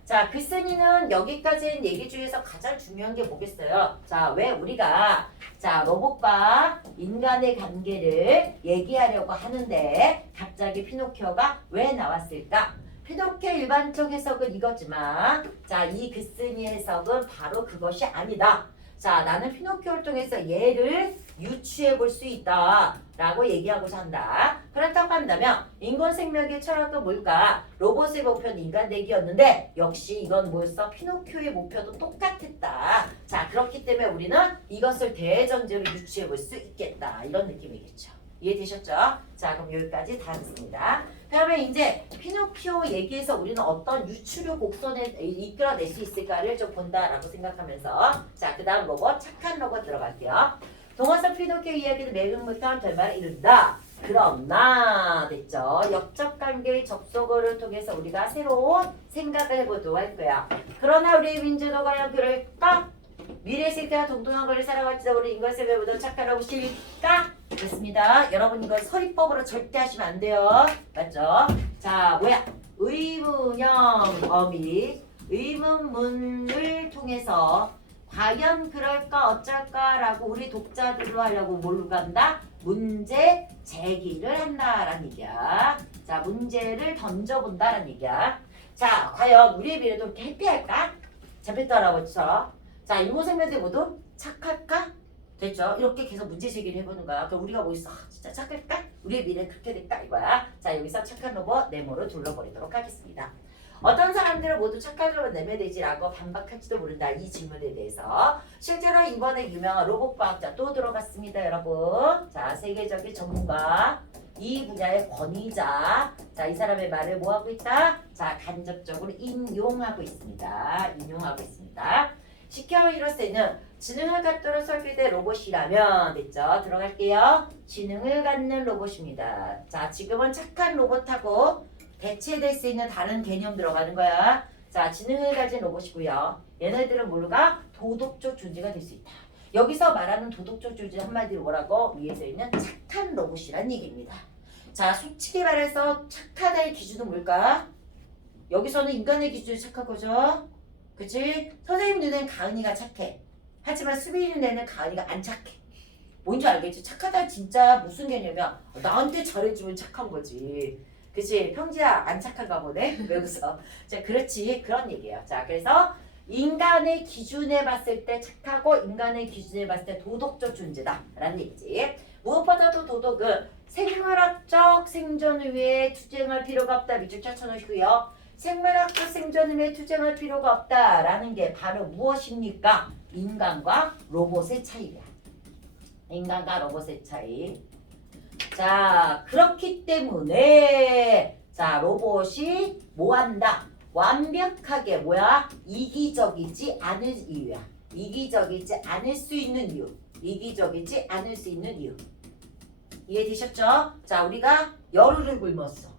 자, 글쓴이는 여기까지는 얘기 중에서 가장 중요한 게 뭐겠어요? 자, 왜 우리가 자, 로봇과 인간의 관계를 얘기하려고 하는데 갑자기 피노키오가 왜 나왔을까? 피노키오 일반적 해석은 이거지만 자, 이 글쓴이 해석은 바로 그것이 아니다. 자, 나는 피노키오를 통해서 얘를 유추해 볼 수 있다 라고 얘기하고자 한다. 그렇다고 한다면 인권 생명의 철학은 뭘까? 로봇의 목표는 인간 되기였는데 역시 이건 뭐였어? 피노키오의 목표도 똑같았다. 자, 그렇기 때문에 우리는 이것을 대전제로 유추해 볼 수 있겠다. 이런 느낌이겠죠. 이해되셨죠? 자, 그럼 여기까지 다 했습니다. 그러면 이제 피노키오 얘기에서 우리는 어떤 유추를 곡선에 이끌어낼 수 있을까를 좀 본다라고 생각하면서 자, 그 다음 로봇, 착한 로봇 들어갈게요. 동화속 피노키오 이야기는 매우 못한 결말을 이룬다. 그러나 됐죠. 역적 관계의 접속어를 통해서 우리가 새로운 생각을 해보도록 할 거야. 그러나 우리의 민주도 과연 그럴까? 미래 세계와 동등한 거를 살아갈지도 우리 인간세계보다 착한 로봇일까? 그렇습니다. 여러분 이거 서리법으로 절대 하시면 안 돼요. 맞죠? 자, 뭐야? 의문형 어미 의문문을 통해서 과연 그럴까 어쩔까라고 우리 독자들로 하려고 뭘로 간다? 문제 제기를 한다라는 얘기야. 자, 문제를 던져본다라는 얘기야. 자, 과연 우리의 미래도 이렇게 해피할까? 제페토 할아버지처럼. 자, 인공생명들 모두 착할까? 됐죠? 이렇게 계속 문제 제기를 해보는 거야. 그럼 우리가 뭐 있어? 진짜 착할까? 우리의 미래는 그렇게 될까? 이거야. 자, 여기서 착한 로봇 네모를 둘러버리도록 하겠습니다. 어떤 사람들은 모두 착한 로봇 내면되지라고 반박할지도 모른다. 이 질문에 대해서. 실제로 이번에 유명한 로봇 과학자 또 들어갔습니다, 여러분. 자, 세계적인 전문가. 이 분야의 권위자. 자, 이 사람의 말을 뭐 하고 있다? 자, 간접적으로 인용하고 있습니다. 인용하고 있습니다. 시켜면 이럴때는 지능을 갖도록 설계된 로봇이라면 됐죠? 들어갈게요. 지능을 갖는 로봇입니다. 자, 지금은 착한 로봇하고 대체될 수 있는 다른 개념 들어가는 거야. 자, 지능을 가진 로봇이고요. 얘네들은 모두가 도덕적 존재가 될 수 있다. 여기서 말하는 도덕적 존재 한마디로 뭐라고? 위에서 있는 착한 로봇이란 얘기입니다. 자, 솔직히 말해서 착하다의 기준은 뭘까? 여기서는 인간의 기준이 착한 거죠. 그치? 선생님 눈에는 가은이가 착해. 하지만 수빈이 눈에는 가은이가 안 착해. 뭔지 알겠지? 착하다 진짜 무슨 개념이야? 나한테 잘해주면 착한 거지. 그치? 평지야 안 착한가 보네? 왜 웃어? 자, 그렇지. 그런 얘기예요. 자, 그래서 인간의 기준에 봤을 때 착하고 인간의 기준에 봤을 때 도덕적 존재다 라는 얘기지. 무엇보다도 도덕은 생물학적 생존을 위해 투쟁할 필요가 없다. 밑줄 쳐놓으시고요. 생물학적 생존을 위해 투쟁할 필요가 없다라는 게 바로 무엇입니까? 인간과 로봇의 차이야. 인간과 로봇의 차이. 자, 그렇기 때문에 자, 로봇이 뭐한다? 완벽하게 뭐야? 이기적이지 않을 이유야. 이기적이지 않을 수 있는 이유. 이기적이지 않을 수 있는 이유. 이해되셨죠? 자, 우리가 열흘을 굶었어.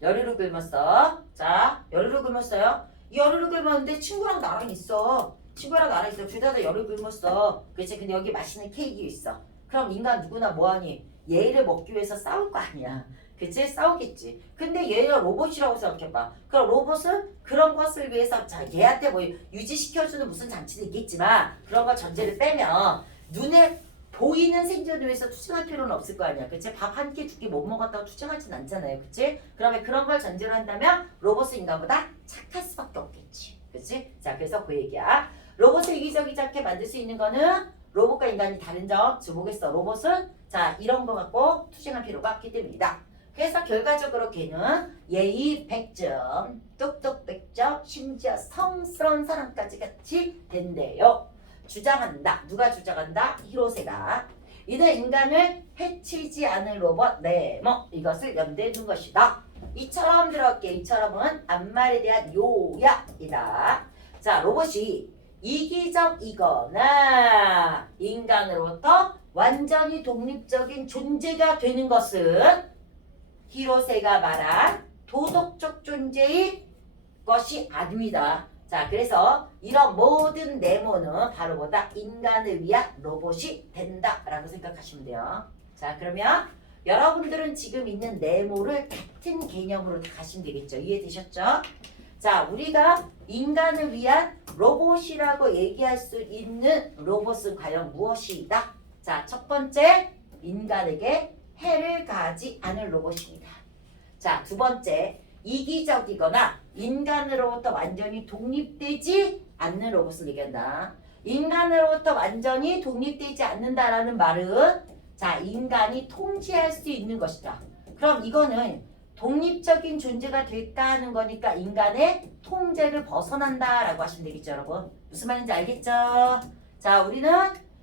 열흘을 굶었어. 자, 열흘을 굶었어요. 열흘을 굶었는데 친구랑 나랑 있어. 친구랑 나랑 있어. 둘 다 열흘 굶었어. 그렇지? 근데 여기 맛있는 케이크 있어. 그럼 인간 누구나 뭐하니? 얘를 먹기 위해서 싸울 거 아니야. 그치? 싸우겠지. 근데 얘가 로봇이라고 생각해봐. 그럼 로봇은 그런 것을 위해서 자, 얘한테 뭐 유지시켜주는 무슨 장치도 있겠지만 그런 걸 전제를 빼면 눈에 보이는 생존을 위해서 투쟁할 필요는 없을 거 아니야. 그치? 밥 한 끼, 두 끼 못 먹었다고 투쟁하진 않잖아요. 그치? 그러면 그런 걸 전제로 한다면 로봇은 인간보다 착할 수밖에 없겠지. 그치? 자, 그래서 그 얘기야. 로봇을 이기적이지 않게 만들 수 있는 거는 로봇과 인간이 다른 점. 저 보겠어. 로봇은 자, 이런 거 갖고 투쟁할 필요가 없기 때문이다. 그래서 결과적으로 걔는 예의 100점, 똑똑 100점, 심지어 성스러운 사람까지 같이 된대요. 주장한다. 누가 주장한다? 히로세가. 이는 인간을 해치지 않을 로봇 네모 이것을 염두에 둔 것이다. 이처럼 들어갈게. 이처럼은 앞말에 대한 요약이다. 자, 로봇이 이기적이거나 인간으로부터 완전히 독립적인 존재가 되는 것은 히로세가 말한 도덕적 존재의 것이 아닙니다. 자, 그래서 이런 모든 네모는 바로 보다 인간을 위한 로봇이 된다라고 생각하시면 돼요. 자, 그러면 여러분들은 지금 있는 네모를 같은 개념으로 가시면 되겠죠. 이해되셨죠? 자, 우리가 인간을 위한 로봇이라고 얘기할 수 있는 로봇은 과연 무엇이다? 자, 첫 번째, 인간에게 해를 가하지 않을 로봇입니다. 자, 두 번째, 이기적이거나 인간으로부터 완전히 독립되지 않는 로봇을 얘기한다. 인간으로부터 완전히 독립되지 않는다라는 말은 자, 인간이 통제할 수 있는 것이다. 그럼 이거는 독립적인 존재가 될까 하는 거니까 인간의 통제를 벗어난다라고 하시면 되겠죠, 여러분. 무슨 말인지 알겠죠? 자, 우리는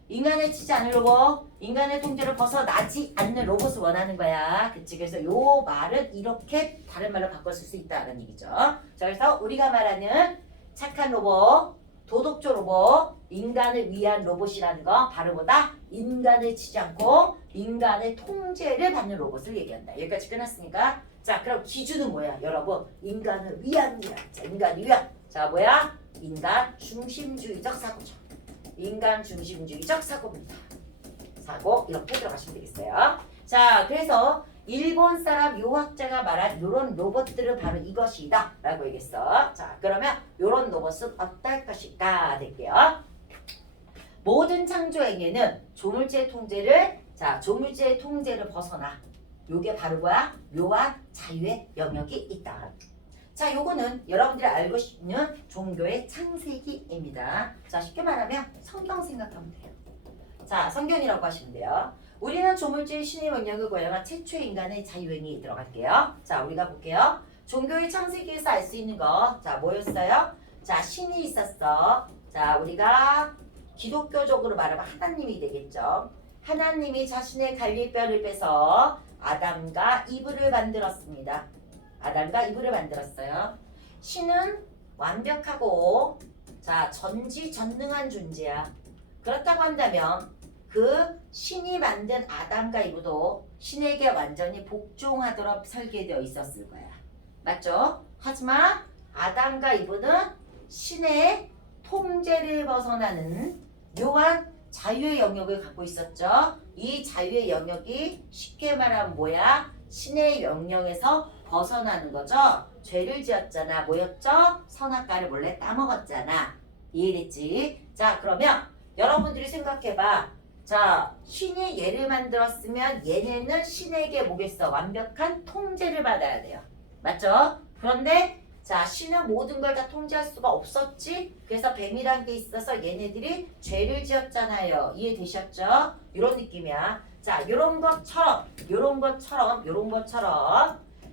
인간을 치지 않을 로봇, 인간의 통제를 벗어나지 않는 로봇을 원하는 거야. 그치? 그래서 요 말은 이렇게 다른 말로 바꿔 쓸 수 있다는 얘기죠. 자, 그래서 우리가 말하는 착한 로봇, 도덕적 로봇, 인간을 위한 로봇이라는 건 바로 보다 인간을 치지 않고 인간의 통제를 받는 로봇을 얘기한다. 여기까지 끝났으니까 자, 그럼 기준은 뭐야? 여러분, 인간을 위한이야. 자, 인간을 위한. 자, 뭐야? 인간 중심주의적 사고죠. 인간 중심주의적 사고입니다. 사고 이렇게 들어가시면 되겠어요. 자, 그래서 일본 사람 요학자가 말한 요런 로봇들은 바로 이것이다 라고 얘기했어. 자, 그러면 요런 로봇은 어떨 것일까 될게요. 모든 창조에게는 조물주의 통제를 조물주의 통제를 벗어나 요게 바로 뭐야? 묘와 자유의 영역이 있다. 자, 요거는 여러분들이 알고 있는 종교의 창세기입니다. 자, 쉽게 말하면 성경 생각하면 돼요. 자, 성경이라고 하시면 돼요. 우리는 조물주의 신의 영역을 고려한 최초의 인간의 자유행위 들어갈게요. 자, 우리가 볼게요. 종교의 창세기에서 알 수 있는 거. 자, 뭐였어요? 자, 신이 있었어. 자, 우리가 기독교적으로 말하면 하나님이 되겠죠. 하나님이 자신의 갈릴뼈를 빼서 아담과 이브를 만들었습니다. 아담과 이브를 만들었어요. 신은 완벽하고 자, 전지전능한 존재야. 그렇다고 한다면 그 신이 만든 아담과 이브도 신에게 완전히 복종하도록 설계되어 있었을 거야. 맞죠? 하지만 아담과 이브는 신의 통제를 벗어나는 묘한 자유의 영역을 갖고 있었죠. 이 자유의 영역이 쉽게 말하면 뭐야? 신의 영역에서 벗어나는 거죠. 죄를 지었잖아. 뭐였죠? 선악과를 몰래 따먹었잖아. 이해됐지? 자, 그러면 여러분들이 생각해봐. 자, 신이 얘를 만들었으면 얘네는 신에게 뭐겠어? 완벽한 통제를 받아야 돼요. 맞죠? 그런데 자, 신은 모든 걸 다 통제할 수가 없었지? 그래서 뱀이란 게 있어서 얘네들이 죄를 지었잖아요. 이해되셨죠? 이런 느낌이야. 자, 요런 것처럼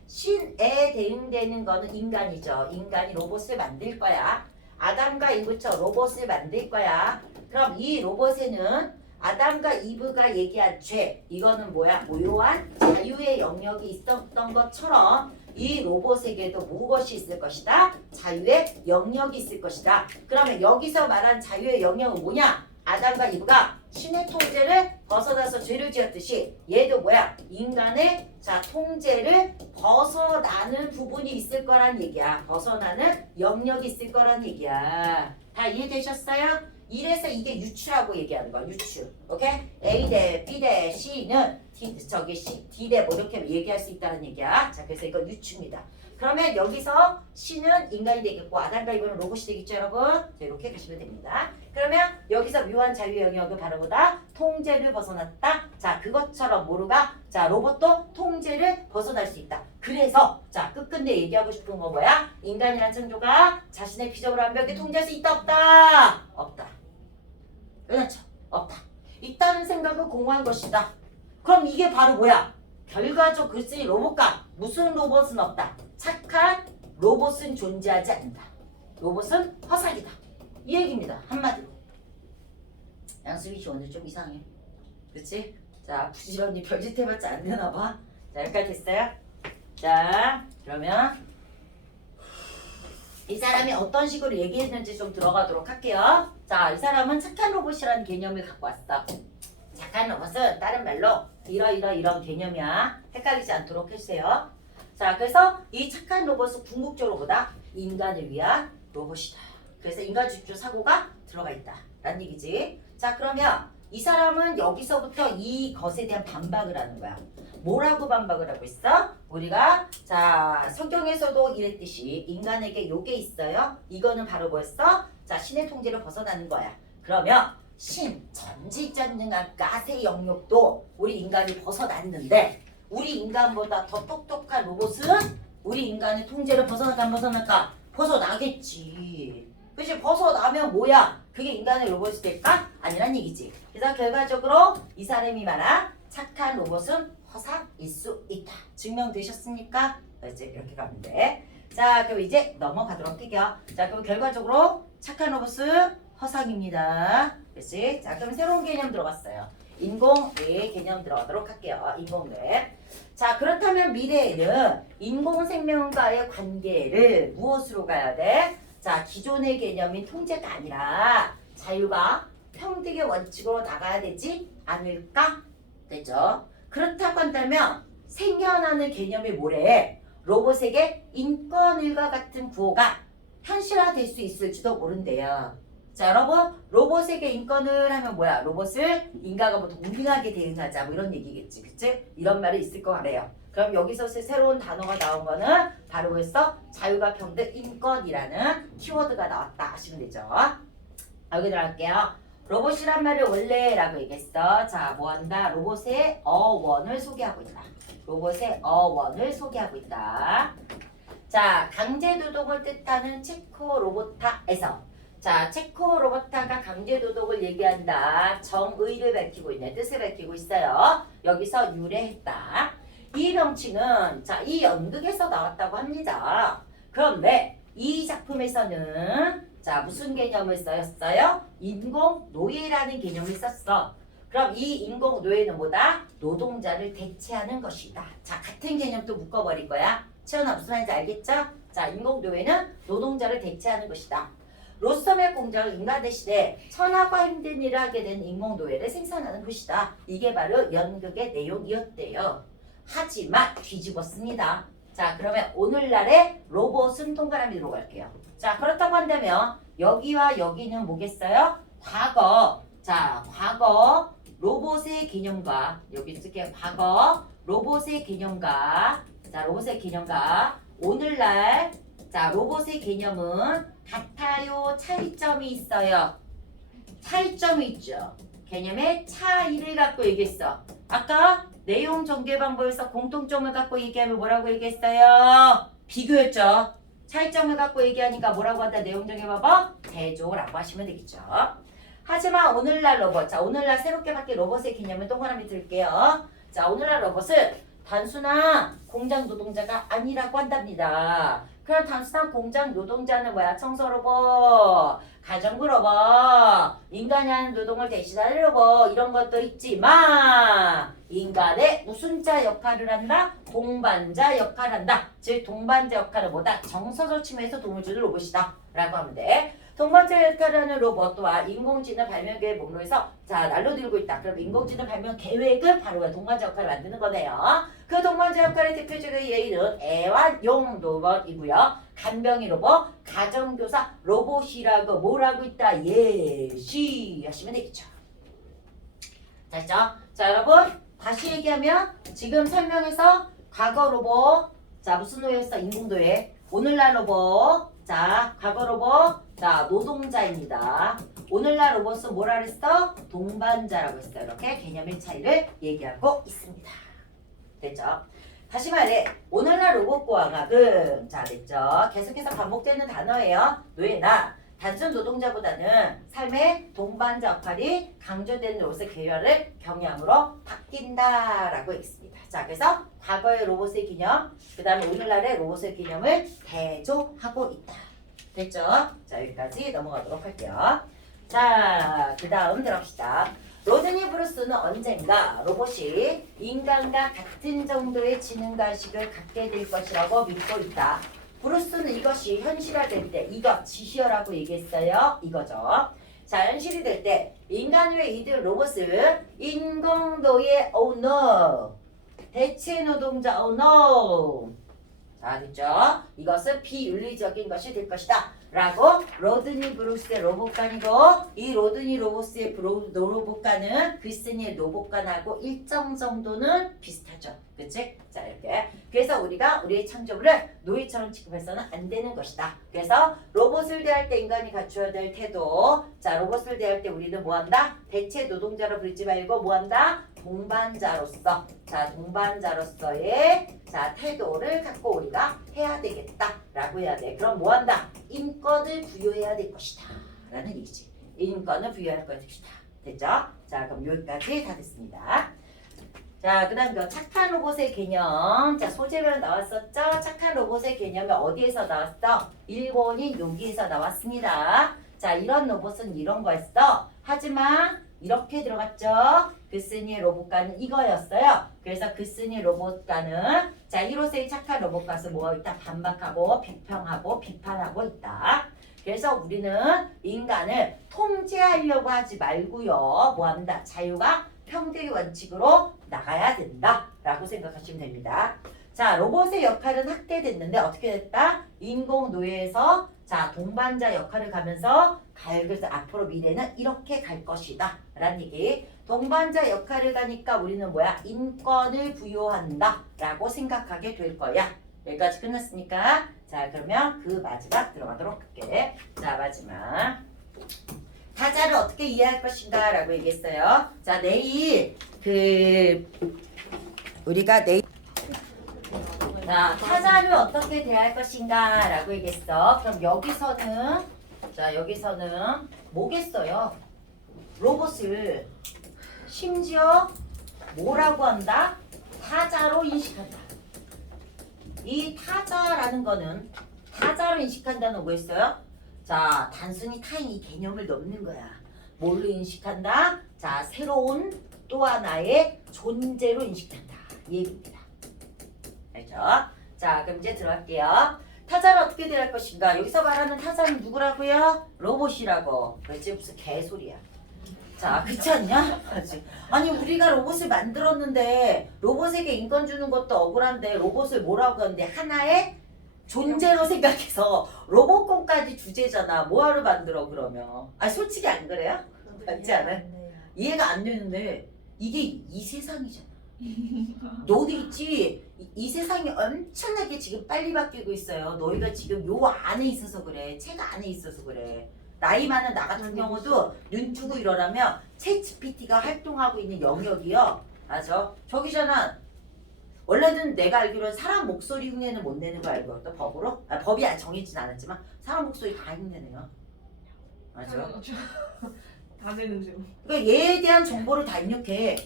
신에 대응되는 거는 인간이죠. 인간이 로봇을 만들 거야. 아담과 이브처럼 로봇을 만들 거야. 그럼 이 로봇에는 아담과 이브가 얘기한 죄, 이거는 뭐야? 무효한 자유의 영역이 있었던 것처럼 이 로봇에게도 무엇이 있을 것이다? 자유의 영역이 있을 것이다. 그러면 여기서 말한 자유의 영역은 뭐냐? 아담과 이브가 신의 통제를 벗어나서 죄를 지었듯이 얘도 뭐야? 인간의 통제를 벗어나는 부분이 있을 거란 얘기야. 벗어나는 영역이 있을 거란 얘기야. 다 이해되셨어요? 이래서 이게 유추라고 얘기하는 거야. 유추. 오케이? A 대 B 대 C는 D 대 뭐 이렇게 얘기할 수 있다는 얘기야. 자, 그래서 이거 유추입니다. 그러면 여기서 C는 인간이 되겠고 아담과 이브는 로봇이 되겠죠, 여러분? 자, 이렇게 가시면 됩니다. 그러면 여기서 묘한 자유의 영역은 바로 보다 통제를 벗어났다. 자, 그것처럼 모르가 로봇도 통제를 벗어날 수 있다. 그래서 끝끝내 얘기하고 싶은 거 뭐야? 인간이란 창조가 자신의 기적으로 완벽히 통제할 수 있다, 없다? 없다. 그렇죠? 없다. 있다는 생각을 공허한 것이다. 그럼 이게 바로 뭐야? 결과적 글쓰기 로봇과 무슨 로봇은 없다. 착한 로봇은 존재하지 않는다. 로봇은 허상이다. 이 얘기입니다. 한마디로. 양수빈 씨 오늘 좀 이상해. 그치? 자, 부지런히 별짓 해봤자 안 되나 봐. 자, 여기까지 됐어요? 자, 그러면 이 사람이 어떤 식으로 얘기했는지 좀 들어가도록 할게요. 자, 이 사람은 착한 로봇이라는 개념을 갖고 왔어. 착한 로봇은 다른 말로 이런 개념이야. 헷갈리지 않도록 해주세요. 자, 그래서 이 착한 로봇은 궁극적으로 보다 인간을 위한 로봇이다. 그래서 인간주의적 사고가 들어가 있다. 라는 얘기지. 자, 그러면 이 사람은 여기서부터 이것에 대한 반박을 하는 거야. 뭐라고 반박을 하고 있어? 우리가 성경에서도 이랬듯이 인간에게 요게 있어요. 이거는 바로 뭐였어? 신의 통제를 벗어나는 거야. 그러면 전지전능한 가세 영역도 우리 인간이 벗어났는데 우리 인간보다 더 똑똑한 로봇은 우리 인간의 통제를 벗어날까 안 벗어날까? 벗어나겠지. 그치? 벗어나면 뭐야? 그게 인간의 로봇이 될까? 아니란 얘기지. 그래서 결과적으로 이 사람이 말한 착한 로봇은 허상일 수 있다. 증명되셨습니까? 이제 이렇게 가면 돼. 자, 그럼 이제 넘어가도록 할게요. 자, 그럼 결과적으로 착한 로봇은 허상입니다. 그치? 자, 그럼 새로운 개념 들어봤어요. 인공뇌 개념 들어가도록 할게요. 인공뇌. 자, 그렇다면 미래에는 인공생명과의 관계를 무엇으로 가야 돼? 자, 기존의 개념인 통제가 아니라 자유가 평등의 원칙으로 나가야 되지 않을까? 되죠? 그렇다고 한다면 생겨나는 개념이 뭐래? 로봇에게 인권일과 같은 구호가 현실화될 수 있을지도 모른대요. 자, 여러분, 로봇에게 인권을 하면 뭐야? 로봇을 인간과 뭐 동등하게 대응하자 뭐 이런 얘기겠지, 그치? 이런 말이 있을 거 같아요. 그럼 여기서 새로운 단어가 나온 거는 바로 벌써 자유가 평등 인권이라는 키워드가 나왔다 하시면 되죠. 여기 들어갈게요. 로봇이란 말을 원래라고 얘기했어. 자, 뭐 한다? 로봇의 어원을 소개하고 있다. 로봇의 어원을 소개하고 있다. 자, 강제노동을 뜻하는 체코로보타에서 체코로보타가 강제노동을 얘기한다. 정의를 밝히고 있네. 뜻을 밝히고 있어요. 여기서 유래했다. 이 명칭은 이 연극에서 나왔다고 합니다. 그런데 이 작품에서는 무슨 개념을 쓰였어요? 인공노예라는 개념을 썼어. 그럼 이 인공노예는 뭐다? 노동자를 대체하는 것이다. 자, 같은 개념도 묶어버릴 거야. 채연아 무슨 말인지 알겠죠? 자, 인공노예는 노동자를 대체하는 것이다. 로썸의 공장을 인간 대신에 천하과 힘든 일을 하게 된 인공노예를 생산하는 것이다. 이게 바로 연극의 내용이었대요. 하지만 뒤집었습니다. 자, 그러면 오늘날의 로봇은 동그라미로 갈게요. 자, 그렇다고 한다면 여기와 여기는 뭐겠어요? 과거. 자, 과거 로봇의 개념과 여기 쓸게요. 과거 로봇의 개념과 자, 로봇의 개념과 오늘날 자, 로봇의 개념은 같아요. 차이점이 있어요. 차이점이 있죠. 개념의 차이를 갖고 얘기했어. 아까 내용 전개 방법에서 공통점을 갖고 얘기하면 뭐라고 얘기했어요? 비교였죠. 차이점을 갖고 얘기하니까 뭐라고 한다? 내용 전개 방법 대조라고 하시면 되겠죠. 하지만 오늘날 로봇, 자 오늘날 새롭게 바뀐 로봇의 개념을 동그라미 들게요. 자 오늘날 로봇은 단순한 공장 노동자가 아니라고 한답니다. 그럼 단순한 공장 노동자는 뭐야? 청소 로봇, 가정부 로봇, 인간이 하는 노동을 대신하는 로봇 이런 것도 있지만 인간의 무슨 자 역할을 한다? 동반자 역할을 한다. 즉 동반자 역할은 뭐다? 정서적 측면에서 도움을 주는 로봇이다 라고 하면 돼. 동반자 역할을 하는 로봇 또한 인공지능 발명 계획 목록에서 자 날로 들고 있다. 그럼 인공지능 발명 계획은 바로 동반자 역할을 만드는 거네요. 그 동반자 역할의 대표적인 예의는 애완용 로봇이고요. 간병인 로봇, 가정교사 로봇이라고 뭐라고 있다? 예시하시면 되겠죠. 됐죠? 자 여러분 다시 얘기하면 지금 설명해서 과거 로봇 자 무슨 노예였어? 인공노예. 오늘날 로봇 자 과거 로봇 자 노동자입니다. 오늘날 로봇은 뭐라 그랬어? 동반자라고 했어요. 이렇게 개념의 차이를 얘기하고 있습니다. 됐죠? 다시 말해 오늘날 로봇 고항학은 자 됐죠? 계속해서 반복되는 단어예요. 노예나 단순 노동자보다는 삶의 동반자 역할이 강조되는 로봇의 계열을 경향으로 바뀐다라고 했습니다. 자 그래서 과거의 로봇의 개념 그 다음에 오늘날의 로봇의 개념을 대조하고 있다. 됐죠? 자 여기까지 넘어가도록 할게요. 자 그 다음 들어갑시다. 로드니 브루스는 언젠가 로봇이 인간과 같은 정도의 지능과식을 갖게 될 것이라고 믿고 있다. 브루스는 이것이 현실화될 때 이거 지시어라고 얘기했어요. 이거죠. 자 현실이 될 때 인간 외 이들 로봇을 인공노예 oh no 대체 노동자 oh no 자 됐죠? 이것은 비윤리적인 것이 될 것이다. 라고 로드니 브루스의 로봇관이고 이 로드니 로봇의 로봇관은 글쓴이의 로봇관하고 일정 정도는 비슷하죠. 그치? 자 이렇게 그래서 우리가 우리의 창조물을 노예처럼 취급해서는 안 되는 것이다. 그래서 로봇을 대할 때 인간이 갖춰야 될 태도 자 로봇을 대할 때 우리는 뭐한다? 대체 노동자로 부르지 말고 뭐한다? 동반자로서 자 동반자로서의 자 태도를 갖고 우리가 해야 되겠다라고 해야 돼. 그럼 뭐한다? 인권을 부여해야 될 것이다 라는 얘기지. 인권을 부여할 것이다. 됐죠? 자 그럼 여기까지 다 됐습니다. 자 그 다음 착한 로봇의 개념 자 소재별 나왔었죠? 착한 로봇의 개념이 어디에서 나왔어? 일본인 여기에서 나왔습니다. 자 이런 로봇은 이런 거였어. 하지만 이렇게 들어갔죠. 글쓴이의 로봇가는 이거였어요. 그래서 글쓴이 로봇가는 자 이로서의 착한 로봇가는 뭐가 있다? 반박하고 비평하고 비판하고 있다. 그래서 우리는 인간을 통제하려고 하지 말고요. 뭐한다? 자유가 평등의 원칙으로 나가야 된다. 라고 생각하시면 됩니다. 자 로봇의 역할은 확대됐는데 어떻게 됐다? 인공노예에서 자 동반자 역할을 가면서 그래서 앞으로 미래는 이렇게 갈 것이다 라는 얘기. 동반자 역할을 가니까 우리는 뭐야? 인권을 부여한다 라고 생각하게 될 거야. 여기까지 끝났습니까? 자 그러면 그 마지막 들어가도록 할게. 자 마지막 타자를 어떻게 이해할 것인가 라고 얘기했어요. 자 내일 우리가 내일 자 타자를 어떻게 대할 것인가 라고 얘기했어. 그럼 여기서는 자 여기서는 뭐겠어요? 로봇을 심지어 뭐라고 한다? 타자로 인식한다. 이 타자라는 거는 타자로 인식한다는 뭐였어요? 자 단순히 타인 이 개념을 넘는 거야. 뭘로 인식한다? 자 새로운 또 하나의 존재로 인식한다. 이 얘기입니다. 알죠? 자 그럼 이제 들어갈게요. 타자를 어떻게 대할 것인가? 여기서 말하는 타자는 누구라고요? 로봇이라고. 그렇지 무슨 개소리야. 자, 그렇지 않냐? 그렇지. 아니 우리가 로봇을 만들었는데 로봇에게 인권 주는 것도 억울한데 로봇을 뭐라고 하는데 하나의 존재로 생각해서 로봇권까지 주제잖아. 뭐하러 만들어 그러면? 아 솔직히 안 그래요? 맞지 않아요? 이해가 안 되는데 이게 이 세상이잖아. 너도 있지? 이 세상이 엄청나게 지금 빨리 바뀌고 있어요. 너희가 지금 요 안에 있어서 그래. 책 안에 있어서 그래. 나이 많은 나 같은 경우도 눈 뜨고 이러라면 챗GPT가 활동하고 있는 영역이요. 맞아. 저기잖아. 원래는 내가 알기로는 사람 목소리 흉내는 못 내는 거 알거든. 법으로. 아, 법이 정해지진 않았지만 사람 목소리 다 흉내내요. 맞아. 다 되는 중. 그러니까 얘에 대한 정보를 다 입력해.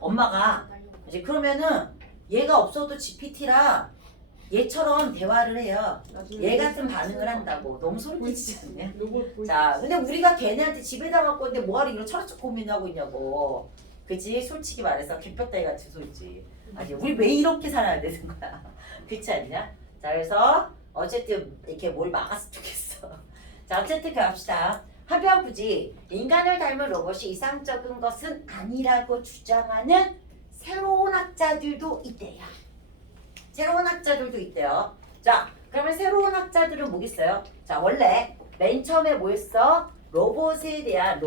엄마가. 이제 그러면은 얘가 없어도 GPT랑 얘처럼 대화를 해요. 얘 같은 반응을 한다고. 너무 소름 끼치지 않냐? 자, 근데 우리가 걔네한테 집에다 갖고 있는데 뭐하러 이런 철학적 고민하고 있냐고. 그치? 솔직히 말해서 개뼈다귀 같은 소리지. 아니, 우리 왜 이렇게 살아야 되는 거야? 그렇지 않냐? 자, 그래서 어쨌든 이렇게 뭘 막았으면 좋겠어. 자, 어쨌든 갑시다. 하변 굳이 인간을 닮은 로봇이 이상적인 것은 아니라고 주장하는 새로운 학자들도 있대요. 새로운 학자들도 있대요. 자, 그러면 새로운 학자들은 뭐겠어요? 자, 원래 맨 처음에 뭐였어? 로봇에 대한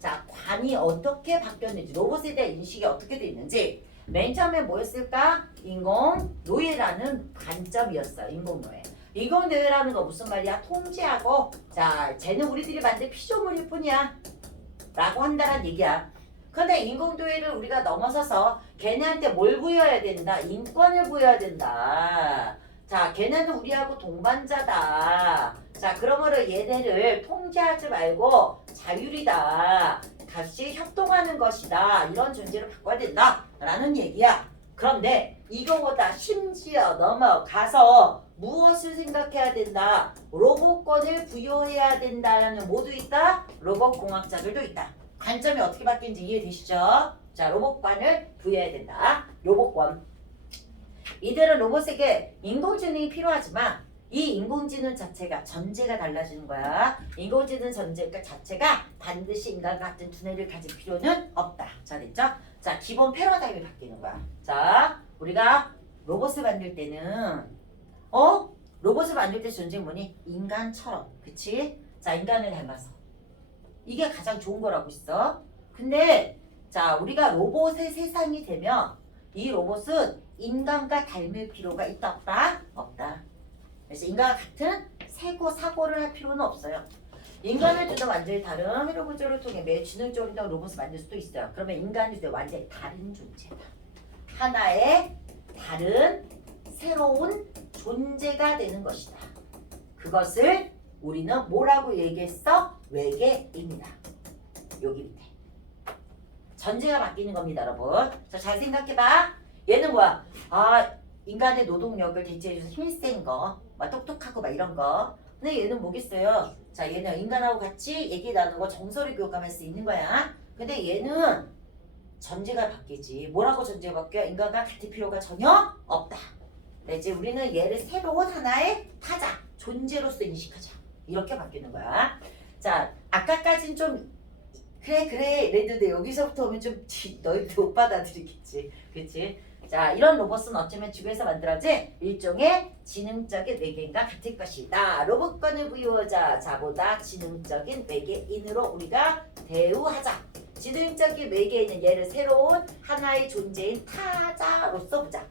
자, 관이 어떻게 바뀌었는지, 로봇에 대한 인식이 어떻게 돼 있는지 맨 처음에 뭐였을까? 인공노예라는 관점이었어. 인공노예. 인공노예라는 거 무슨 말이야? 통제하고 자, 쟤는 우리들이 만든 피조물일 뿐이야 라고 한다는 얘기야. 근데 인공노예를 우리가 넘어서서 걔네한테 뭘 부여해야 된다? 인권을 부여해야 된다. 자, 걔네는 우리하고 동반자다. 자, 그러므로 얘네를 통제하지 말고 자율이다. 같이 협동하는 것이다. 이런 존재로 바꿔야 된다. 라는 얘기야. 그런데 이거보다 심지어 넘어가서 무엇을 생각해야 된다? 로봇권을 부여해야 된다는 모두 있다? 로봇공학자들도 있다. 관점이 어떻게 바뀐지 이해되시죠? 자, 로봇관을 부여해야 된다. 로봇권. 이들은 로봇에게 인공지능이 필요하지만 이 인공지능 자체가 전제가 달라지는 거야. 인공지능 전제가 자체가 반드시 인간 같은 두뇌를 가질 필요는 없다. 자, 됐죠? 자, 기본 패러다임이 바뀌는 거야. 자, 우리가 로봇을 만들 때는 로봇을 만들 때 존재는 뭐니? 인간처럼. 그치? 자, 인간을 닮아서. 이게 가장 좋은 거라고 있어. 근데 자, 우리가 로봇의 세상이 되면 이 로봇은 인간과 닮을 필요가 있다 없다? 없다. 그래서 인간과 같은 사고를 할 필요는 없어요. 인간을 두고 완전히 다른 회로 구조를 통해 매우 지능적인 로봇을 만들 수도 있어요. 그러면 인간이 완전히 다른 존재다. 하나의 다른 새로운 존재가 되는 것이다. 그것을 우리는 뭐라고 얘기했어? 외계입니다. 여기 밑에. 전제가 바뀌는 겁니다, 여러분. 자, 잘 생각해봐. 얘는 뭐야? 아, 인간의 노동력을 대체해줘서 힘센 거, 막 똑똑하고 막 이런 거. 근데 얘는 뭐겠어요? 자, 얘는 인간하고 같이 얘기 나누고 정서를 교감할 수 있는 거야. 근데 얘는 전제가 바뀌지. 뭐라고 전제가 바뀌어? 인간과 같을 필요가 전혀 없다. 이제 우리는 얘를 새로운 하나의 타자, 존재로서 인식하자. 이렇게 바뀌는 거야. 자, 아까까진 좀 그래 이랬는데 여기서부터 오면 좀 너희들 못 받아들이겠지. 그치? 자, 이런 로봇은 어쩌면 지구에서 만들어진 일종의 지능적인 외계인과 같을 것이다. 로봇권을 부여하자 자보다 지능적인 외계인으로 우리가 대우하자. 지능적인 외계인은 얘를 새로운 하나의 존재인 타자로서 보자.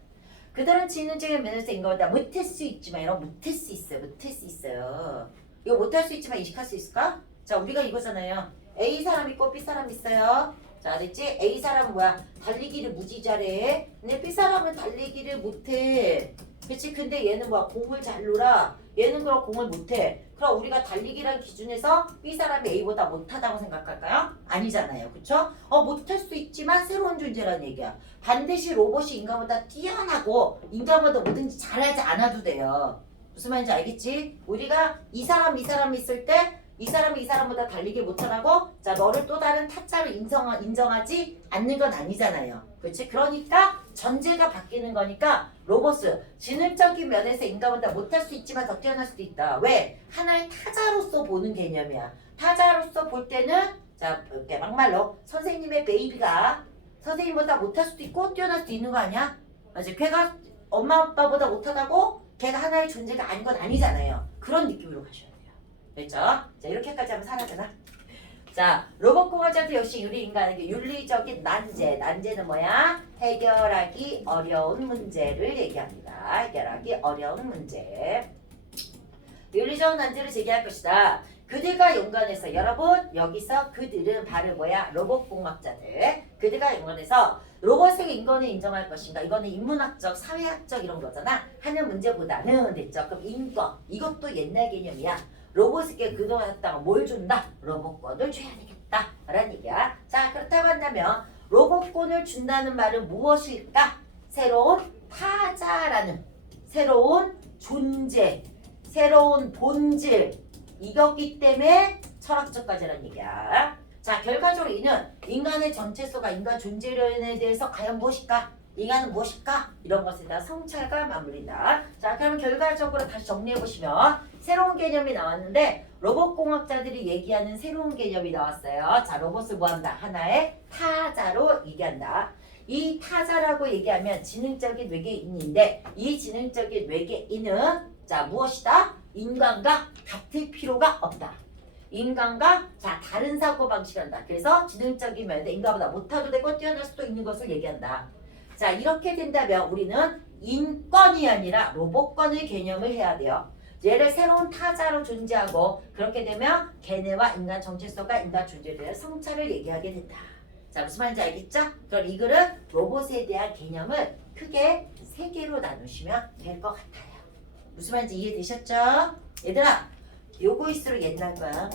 그들은 지능적인 면에서 인간보다 못할 수 있지만 이런 못할 수 있어요. 이거 못할 수 있지만 인식할 수 있을까? 자, 우리가 이거잖아요. A 사람 있고 B 사람 있어요. 자, 됐지? A 사람은 뭐야? 달리기를 무지 잘해. 근데 B 사람은 달리기를 못해. 그치? 근데 얘는 뭐야? 공을 잘 놀아. 얘는 그럼 공을 못해. 그럼 우리가 달리기란 기준에서 B 사람이 A보다 못하다고 생각할까요? 아니잖아요. 그쵸? 못할 수 있지만 새로운 존재라는 얘기야. 반드시 로봇이 인간보다 뛰어나고 인간보다 뭐든지 잘하지 않아도 돼요. 무슨 말인지 알겠지? 우리가 이 사람 있을 때 이 사람이 이 사람보다 달리기 못하고 자, 너를 또 다른 타짜로 인정하지 않는 건 아니잖아요. 그렇지? 그러니까 전제가 바뀌는 거니까 로봇은 지능적인 면에서 인간보다 못할 수 있지만 더 뛰어날 수도 있다. 왜? 하나의 타자로서 보는 개념이야. 타자로서 볼 때는 자, 이렇게 막말로 선생님의 베이비가 선생님보다 못할 수도 있고 뛰어날 수도 있는 거 아니야? 맞지? 걔가 엄마 아빠보다 못하다고 걔가 하나의 존재가 아닌 건 아니잖아요. 그런 느낌으로 가셔야 돼요. 됐죠? 자, 이렇게까지 하면 살아야 되나? 자, 로봇공학자도 역시 우리 인간에게 윤리적인 난제. 난제는 뭐야? 해결하기 어려운 문제를 얘기합니다. 해결하기 어려운 문제. 윤리적 난제를 제기할 것이다. 그들과 연관해서 여러분 여기서 그들은 바로 뭐야? 로봇공학자들. 그들과 연관해서 로봇에게 인권을 인정할 것인가? 이거는 인문학적, 사회학적 이런 거잖아. 하는 문제보다는 됐죠? 그럼 인권 이것도 옛날 개념이야. 로봇에게 그동안 했다가 뭘 준다? 로봇권을 줘야 되겠다 라는 얘기야. 자, 그렇다고 한다면 로봇권을 준다는 말은 무엇일까? 새로운 타자라는 새로운 존재, 새로운 본질 이거기 때문에 철학적 과제라는 얘기야. 자, 결과적으로 이는 인간의 정체성과 인간 존재론에 대해서 과연 무엇일까? 인간은 무엇일까? 이런 것에 대한 성찰과 마무리다. 자, 그러면 결과적으로 다시 정리해보시면 새로운 개념이 나왔는데 로봇공학자들이 얘기하는 새로운 개념이 나왔어요. 자, 로봇을 뭐한다? 하나의 타자로 얘기한다. 이 타자라고 얘기하면 지능적인 외계인인데 이 지능적인 외계인은 자, 무엇이다? 인간과 같을 필요가 없다. 인간과 자 다른 사고방식을 한다. 그래서 지능적인 면에 인간보다 못하도 되고 뛰어날 수도 있는 것을 얘기한다. 자, 이렇게 된다면 우리는 인권이 아니라 로봇권의 개념을 해야 돼요. 얘를 새로운 타자로 존재하고 그렇게 되면 걔네와 인간 정체성과 인간 존재에 대한 성찰을 얘기하게 된다. 자, 무슨 말인지 알겠죠? 그럼 이 글은 로봇에 대한 개념을 크게 세 개로 나누시면 될 것 같아요. 무슨 말인지 이해되셨죠? 얘들아, 요거일수록 옛날 거야.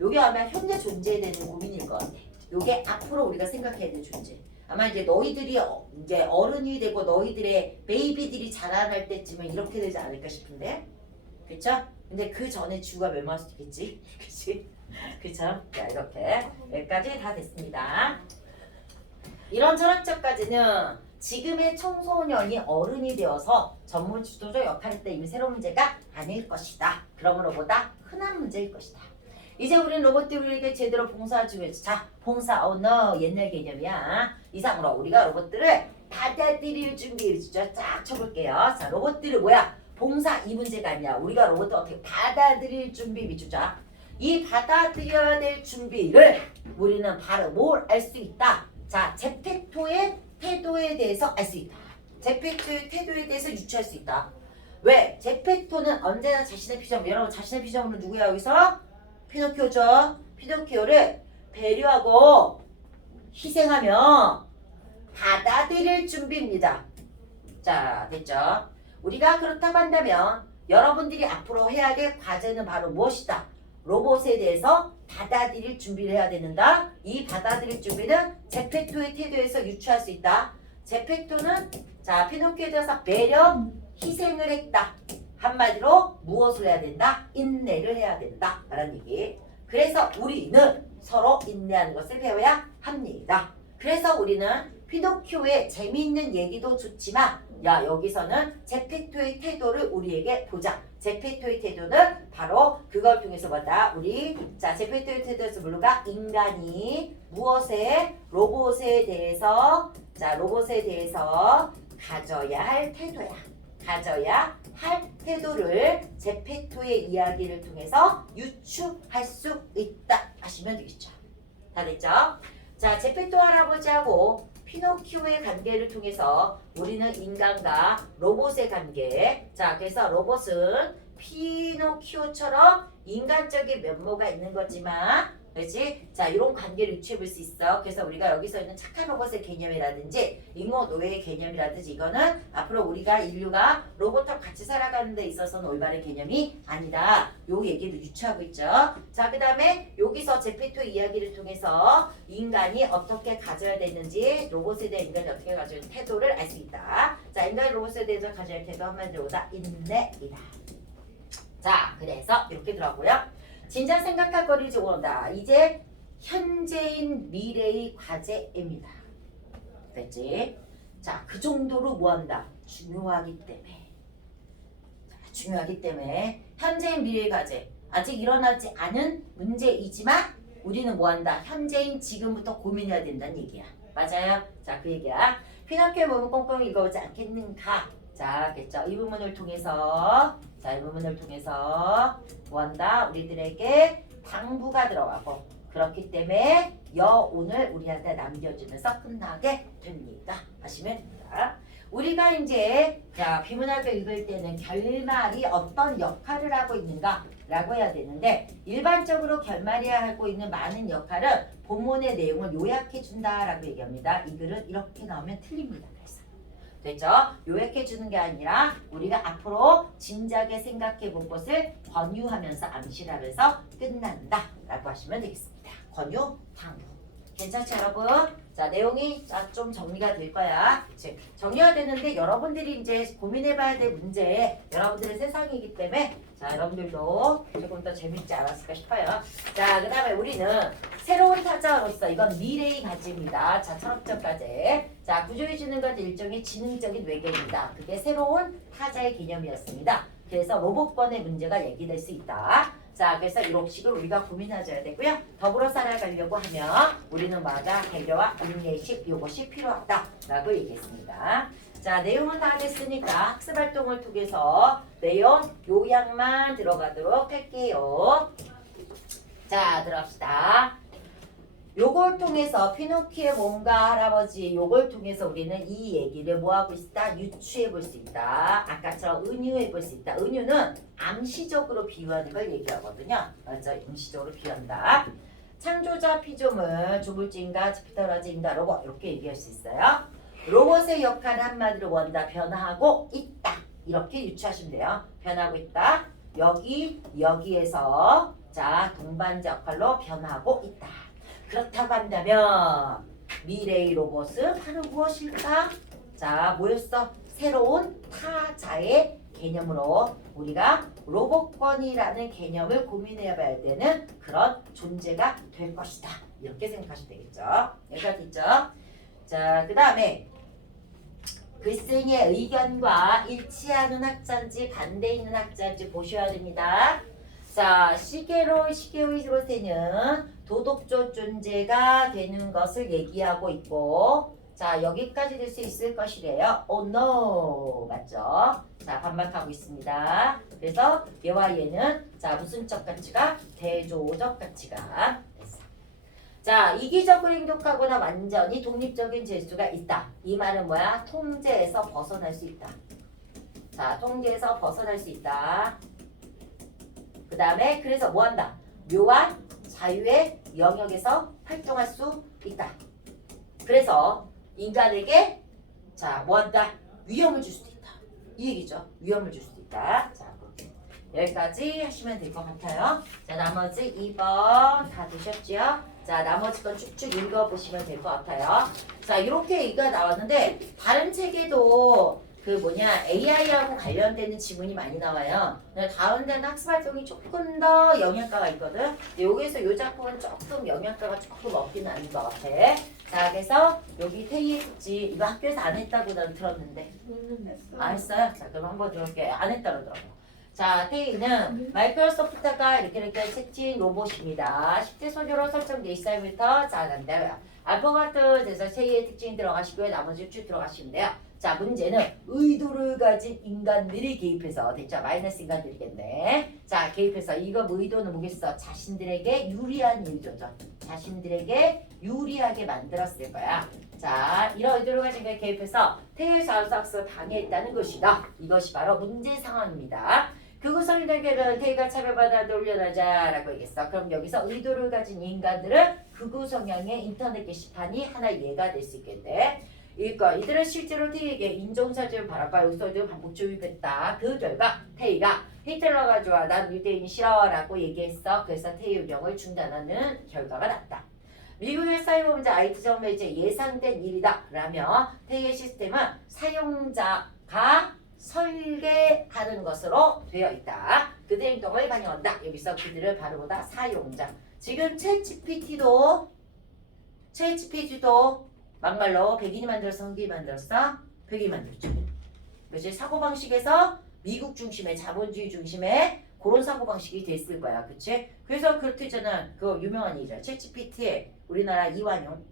요게 아마 현재 존재에 대한 고민일 것 같아. 요게 앞으로 우리가 생각해야 될 존재. 아마 이제 너희들이 이제 어른이 되고 너희들의 베이비들이 자라날 때쯤은 이렇게 되지 않을까 싶은데, 그쵸? 근데 그 전에 지구가 멸망할 수도 있겠지, 그치? 그쵸? 자, 이렇게 여기까지 다 됐습니다. 이런 철학적 과제는 지금의 청소년이 어른이 되어서 전문 주도적 역할을 할 때 이미 새로운 문제가 아닐 것이다. 그러므로보다 흔한 문제일 것이다. 이제 우리는 로봇들에게 제대로 봉사하기 위해서 자, 봉사, no 옛날 개념이야. 이상으로 우리가 로봇들을 받아들일 준비를 쫙 쳐볼게요. 자, 로봇들이 뭐야? 봉사 이 문제가 아니야. 우리가 로봇을 어떻게 받아들일 준비 미주자. 이 받아들여야 될 준비를 우리는 바로 뭘 알 수 있다. 자, 제페토의 태도에 대해서 알 수 있다. 제페토의 태도에 대해서 유추할 수 있다. 왜? 제페토는 언제나 자신의 피조물, 여러분 자신의 피조물은 누구야 여기서? 피노키오죠. 피노키오를 배려하고 희생하며 받아들일 준비입니다. 자, 됐죠? 우리가 그렇다고 한다면 여러분들이 앞으로 해야 될 과제는 바로 무엇이다? 로봇에 대해서 받아들일 준비를 해야 되는가? 이 받아들일 준비는 제페토의 태도에서 유추할 수 있다. 제페토는 자, 피노키오에 대해서 배려, 희생을 했다. 한마디로 무엇을 해야 된다? 인내를 해야 된다. 라는 얘기. 그래서 우리는 서로 인내하는 것을 배워야 합니다. 그래서 우리는 피노키오의 재미있는 얘기도 좋지만 야, 여기서는 제페토의 태도를 우리에게 보자. 제페토의 태도는 바로 그걸 통해서 뭐다? 우리 자, 제페토의 태도에서 물루가 인간이 무엇에 로봇에 대해서 자, 로봇에 대해서 가져야 할 태도야. 가져야 할 태도를 제페토의 이야기를 통해서 유추할 수 있다 하시면 되겠죠. 다 됐죠? 자, 제페토 할아버지하고 피노키오의 관계를 통해서 우리는 인간과 로봇의 관계. 자, 그래서 로봇은 피노키오처럼 인간적인 면모가 있는 거지만 그렇지? 자, 이런 관계를 유추해 볼 수 있어. 그래서 우리가 여기서 있는 착한 로봇의 개념이라든지 인공 노예의 개념이라든지 이거는 앞으로 우리가 인류가 로봇하고 같이 살아가는 데 있어서는 올바른 개념이 아니다. 요 얘기를 유추하고 있죠. 자, 그 다음에 여기서 제페토 이야기를 통해서 인간이 어떻게 가져야 되는지 로봇에 대한 인간이 어떻게 가져야 되는 태도를 알 수 있다. 자, 인간 로봇에 대해서 가져야 할 태도 한마디로다 인내이다. 자, 그래서 이렇게 들어가고요. 진짜 생각할 거리를 적어온다. 이제 현재인 미래의 과제입니다. 됐지? 자, 그 정도로 뭐한다? 중요하기 때문에. 자, 중요하기 때문에 현재인 미래의 과제. 아직 일어나지 않은 문제이지만 우리는 뭐한다? 현재인 지금부터 고민해야 된다는 얘기야. 맞아요? 자, 그 얘기야. 피노키오의 몸은 꼼꼼히 읽어보지 않겠는가? 자, 겠죠? 이 부분을 통해서 뭐한다? 우리들에게 당부가 들어가고 그렇기 때문에 여운을 우리한테 남겨주면서 끝나게 됩니다. 하시면 됩니다. 우리가 이제 자 비문학을 읽을 때는 결말이 어떤 역할을 하고 있는가 라고 해야 되는데 일반적으로 결말이 하고 있는 많은 역할은 본문의 내용을 요약해 준다라고 얘기합니다. 이 글은 이렇게 나오면 틀립니다. 그래서 됐죠? 요약해 주는 게 아니라 우리가 앞으로 진작에 생각해 볼 것을 권유하면서 암시를 하면서 끝난다 라고 하시면 되겠습니다. 권유, 당부. 괜찮죠 여러분? 자 내용이 좀 정리가 될 거야. 그치? 정리가 되는데 여러분들이 이제 고민해봐야 될 문제 여러분들의 세상이기 때문에 자 여러분들도 조금 더 재밌지 않았을까 싶어요. 자 그 다음에 우리는 새로운 타자로서 이건 미래의 가지입니다. 자 철학적까지 자 구조해주는 것 일종의 지능적인 외계입니다. 그게 새로운 타자의 개념이었습니다. 그래서 로봇권의 문제가 얘기될 수 있다. 자, 그래서 이렇식을 우리가 고민해줘야 되고요. 더불어 살아가려고 하면 우리는 뭐하다? 배려와 인내식 이것이 필요하다라고 얘기했습니다. 자, 내용은 다 됐으니까 학습활동을 통해서 내용 요약만 들어가도록 할게요. 자, 들어갑시다. 요걸 통해서 피노키오의 몸과 할아버지 요걸 통해서 우리는 이 얘기를 뭐하고 있다? 유추해 볼 수 있다. 아까처럼 은유해 볼 수 있다. 은유는 암시적으로 비유하는 걸 얘기하거든요. 맞죠? 암시적으로 비유한다. 창조자 피조물, 조물주인가, 지피터라지인가, 로봇 이렇게 얘기할 수 있어요. 로봇의 역할은 한마디로 뭔다? 변화하고 있다. 이렇게 유추하시면 돼요. 변하고 있다. 여기에서 자 동반자 역할로 변하고 있다. 그렇다고 한다면 미래의 로봇은 바로 무엇일까? 자, 뭐였어? 새로운 타자의 개념으로 우리가 로봇권이라는 개념을 고민해 봐야 되는 그런 존재가 될 것이다. 이렇게 생각하시면 되겠죠. 여기까지 있죠? 자, 그 다음에 글쓴이의 의견과 일치하는 학자인지 반대 있는 학자인지 보셔야 됩니다. 자, 시게로세는 도덕적 존재가 되는 것을 얘기하고 있고 자, 여기까지 될 수 있을 것이래요. Oh no. 맞죠? 자, 반박하고 있습니다. 그래서 얘와 얘는 자, 무슨적 가치가? 대조적 가치가 됐어. 자, 이기적으로 행동하거나 완전히 독립적인 재주가 있다. 이 말은 뭐야? 통제에서 벗어날 수 있다. 자, 통제에서 벗어날 수 있다. 그 다음에 그래서 뭐한다? 묘한 자유의 영역에서 활동할 수 있다. 그래서 인간에게 자 뭐한다? 위험을 줄 수도 있다. 이 얘기죠. 위험을 줄 수도 있다. 자 그렇게 여기까지 하시면 될 것 같아요. 자 나머지 2번 다 되셨죠? 자 나머지 건 쭉쭉 읽어보시면 될 것 같아요. 자 이렇게 얘기가 나왔는데 다른 책에도 그 AI하고 관련되는 지문이 많이 나와요. 다른 데는 학습활동이 조금 더 영양가가 있거든. 근데 여기서 이 작품은 조금 영양가가 조금 없기는 아닌 것 같아. 자, 그래서 여기 테이의 숙지 이거 학교에서 안 했다고 난 들었는데. 안 했어요? 자, 그럼 한번 들어볼게요. 안 했다고 들어봐. 자, 테이는 마이크로소프트가 이렇게 채팅 로봇입니다. 10대 소녀로 설정돼 있어요부터 자, 난다고요. 알파고트 돼서 테이의 특징이 들어가시고요. 나머지 쭉 들어가시면 돼요. 자 문제는 의도를 가진 인간들이 개입해서 됐죠? 마이너스 인간들이겠네. 자 개입해서 이거 의도는 뭐겠어? 자신들에게 유리한 의도죠. 자신들에게 유리하게 만들었을 거야. 자 이런 의도를 가진 게 개입해서 태의 자율학습을 방해했다는 것이다. 이것이 바로 문제 상황입니다. 극우 성인들에게는 태가 차별받아 돌려나자라고 얘기했어. 그럼 여기서 의도를 가진 인간들은 극우 성향의 인터넷 게시판이 하나의 예가 될 수 있겠네. 이들은 실제로 태희에게 인종차별을 바랄까 요소를 반복 주입했다. 그 결과 태희가 히틀러가 좋아 난 유대인이 싫어라고 얘기했어. 그래서 태희 운영을 중단하는 결과가 났다. 미국의 사이버문제 IT 정말 이제 예상된 일이다. 라며 태희의 시스템은 사용자가 설계하는 것으로 되어 있다. 그들의 행동을 반영한다. 여기서 그들을 바로보다 사용자. 지금 챗GPT도 막말로 백인이 만들었어? 흑인이 만들었어? 백인이 만들었죠. 그렇지? 사고방식에서 미국 중심의 자본주의 중심의 그런 사고방식이 됐을 거야. 그치? 그래서 그렇게 있잖아. 그 유명한 얘기잖아. 챗GPT에 우리나라 이완용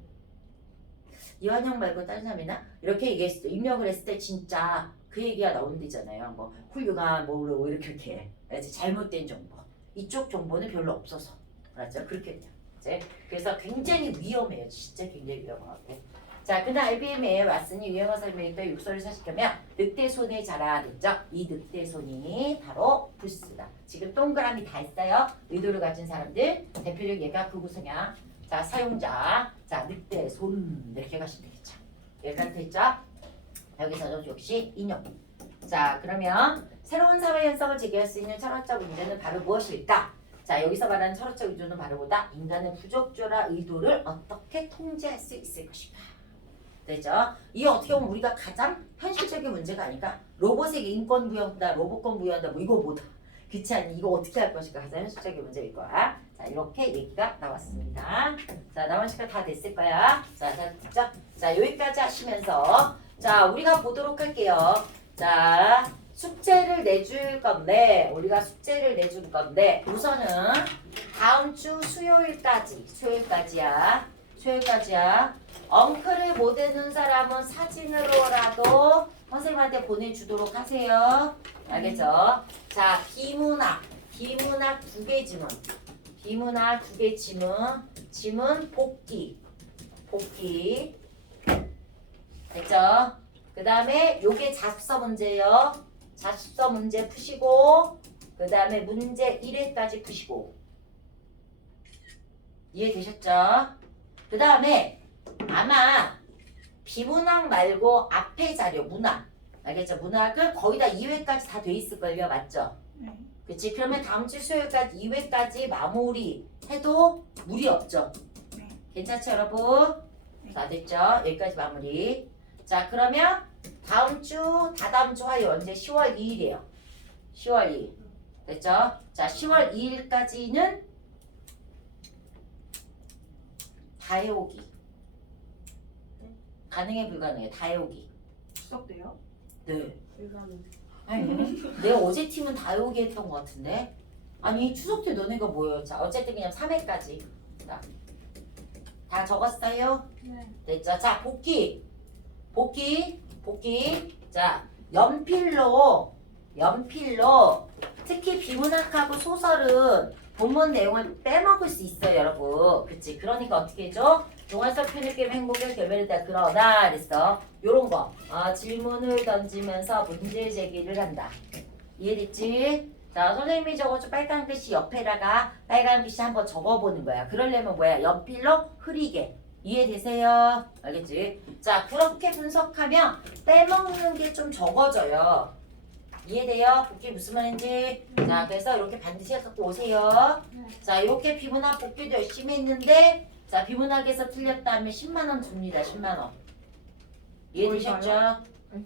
말고 다른 사람이나 이렇게 얘기했을 때 입력을 했을 때 진짜 그 얘기가 나온대잖아요. 뭐 훌륭한 뭐 이렇게 알지? 잘못된 정보 이쪽 정보는 별로 없어서 알았죠? 그렇게 돼요. 이제 그래서 굉장히 위험해요. 진짜 굉장히 위험하고. 자, 그다음 IBM에 왔으니 유행어 설명과 육설을 사실하면 늑대손에 자라 됐죠? 이 늑대손이 바로 부스다. 지금 동그라미 다 있어요. 의도를 가진 사람들 대표적 얘가 그 구성이야. 자, 사용자 자 늑대손 이렇게 가시면 되겠죠. 여기까지 됐죠? 여기서는 역시 인용. 자, 그러면 새로운 사회 현상을 제기할 수 있는 철학적 문제는 바로 무엇일까? 자, 여기서 말하는 철학적 의도는 바로 뭐다? 인간의 부적절한 의도를 어떻게 통제할 수 있을 것인가? 되죠? 이 어떻게 보면 우리가 가장 현실적인 문제가 아닐까? 로봇에게 인권 부여한다, 로봇권 부여한다, 뭐 이거 뭐다? 그렇지 않니? 이거 어떻게 할 것인가? 가장 현실적인 문제일 거야. 자, 이렇게 얘기가 나왔습니다. 자, 남은 시간 다 됐을 거야. 자, 됐죠? 자, 여기까지 하시면서 자, 우리가 보도록 할게요. 자, 숙제를 내줄 건데 우리가 숙제를 내줄 건데 우선은 다음 주 수요일까지야. 엉클을 못 외는 사람은 사진으로라도 선생님한테 보내주도록 하세요. 알겠죠? 자, 비문학 두 개 지문 복기 됐죠? 그 다음에 요게 자습서 문제예요. 자습서 문제 푸시고 그 다음에 문제 1회까지 푸시고 이해되셨죠? 그 다음에 아마 비문학 말고 앞에 자료 문학 알겠죠? 문학은 거의 다 2회까지 다 돼 있을걸요. 맞죠? 네. 그치? 그러면 다음 주 수요일까지 2회까지 마무리 해도 무리 없죠? 네. 괜찮죠 여러분? 네. 다 됐죠? 여기까지 마무리. 자, 그러면 다다음 주 화요일 언제? 10월 2일이에요. 10월 2일. 됐죠? 자, 10월 2일까지는 다 해오기. 가능해 불가능해? 다 해오기. 추석 때요? 네. 일단은 아니, 내가 어제 팀은 다 해오기 했던 것 같은데? 아니, 추석 때 너네가 뭐예요? 자, 어쨌든 그냥 3회까지. 자, 다 적었어요? 네. 됐죠? 자, 복기. 자, 연필로 특히 비문학하고 소설은 본문 내용을 빼먹을 수 있어요, 여러분. 그치? 그러니까 어떻게 해줘? 동화서 표현 게임 행복의 결멸이다. 그러나 그랬어. 요런 거. 질문을 던지면서 문제 제기를 한다. 이해됐지? 자, 선생님이 적어줘 빨간 글씨 옆에다가 빨간 글씨 한번 적어보는 거야. 그러려면 뭐야? 연필로 흐리게. 이해되세요? 알겠지? 자, 그렇게 분석하면 빼먹는 게 좀 적어져요. 이해돼요? 복귀 무슨 말인지? 자, 그래서 이렇게 반드시 갖고 오세요. 자, 이렇게 비문학 복귀도 열심히 했는데 자, 비문학에서 틀렸다면 10만원 줍니다. 10만원. 이해되셨죠? 아,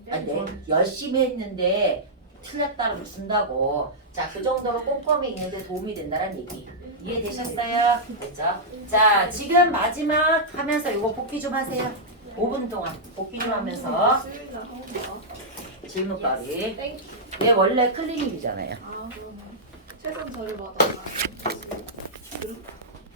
네. 열심히 했는데 틀렸다고 준다고. 자, 그 정도로 꼼꼼히 읽는데 도움이 된다는 얘기. 이해되셨어요? 됐죠? 자, 지금 마지막 하면서 이거 복귀 좀 하세요. 5분 동안 복귀 좀 하면서 수요일날 하고 질문거리. 땡큐. 얘 원래 클리닉이잖아요. 아, 그러네. 최선 저를 받아가.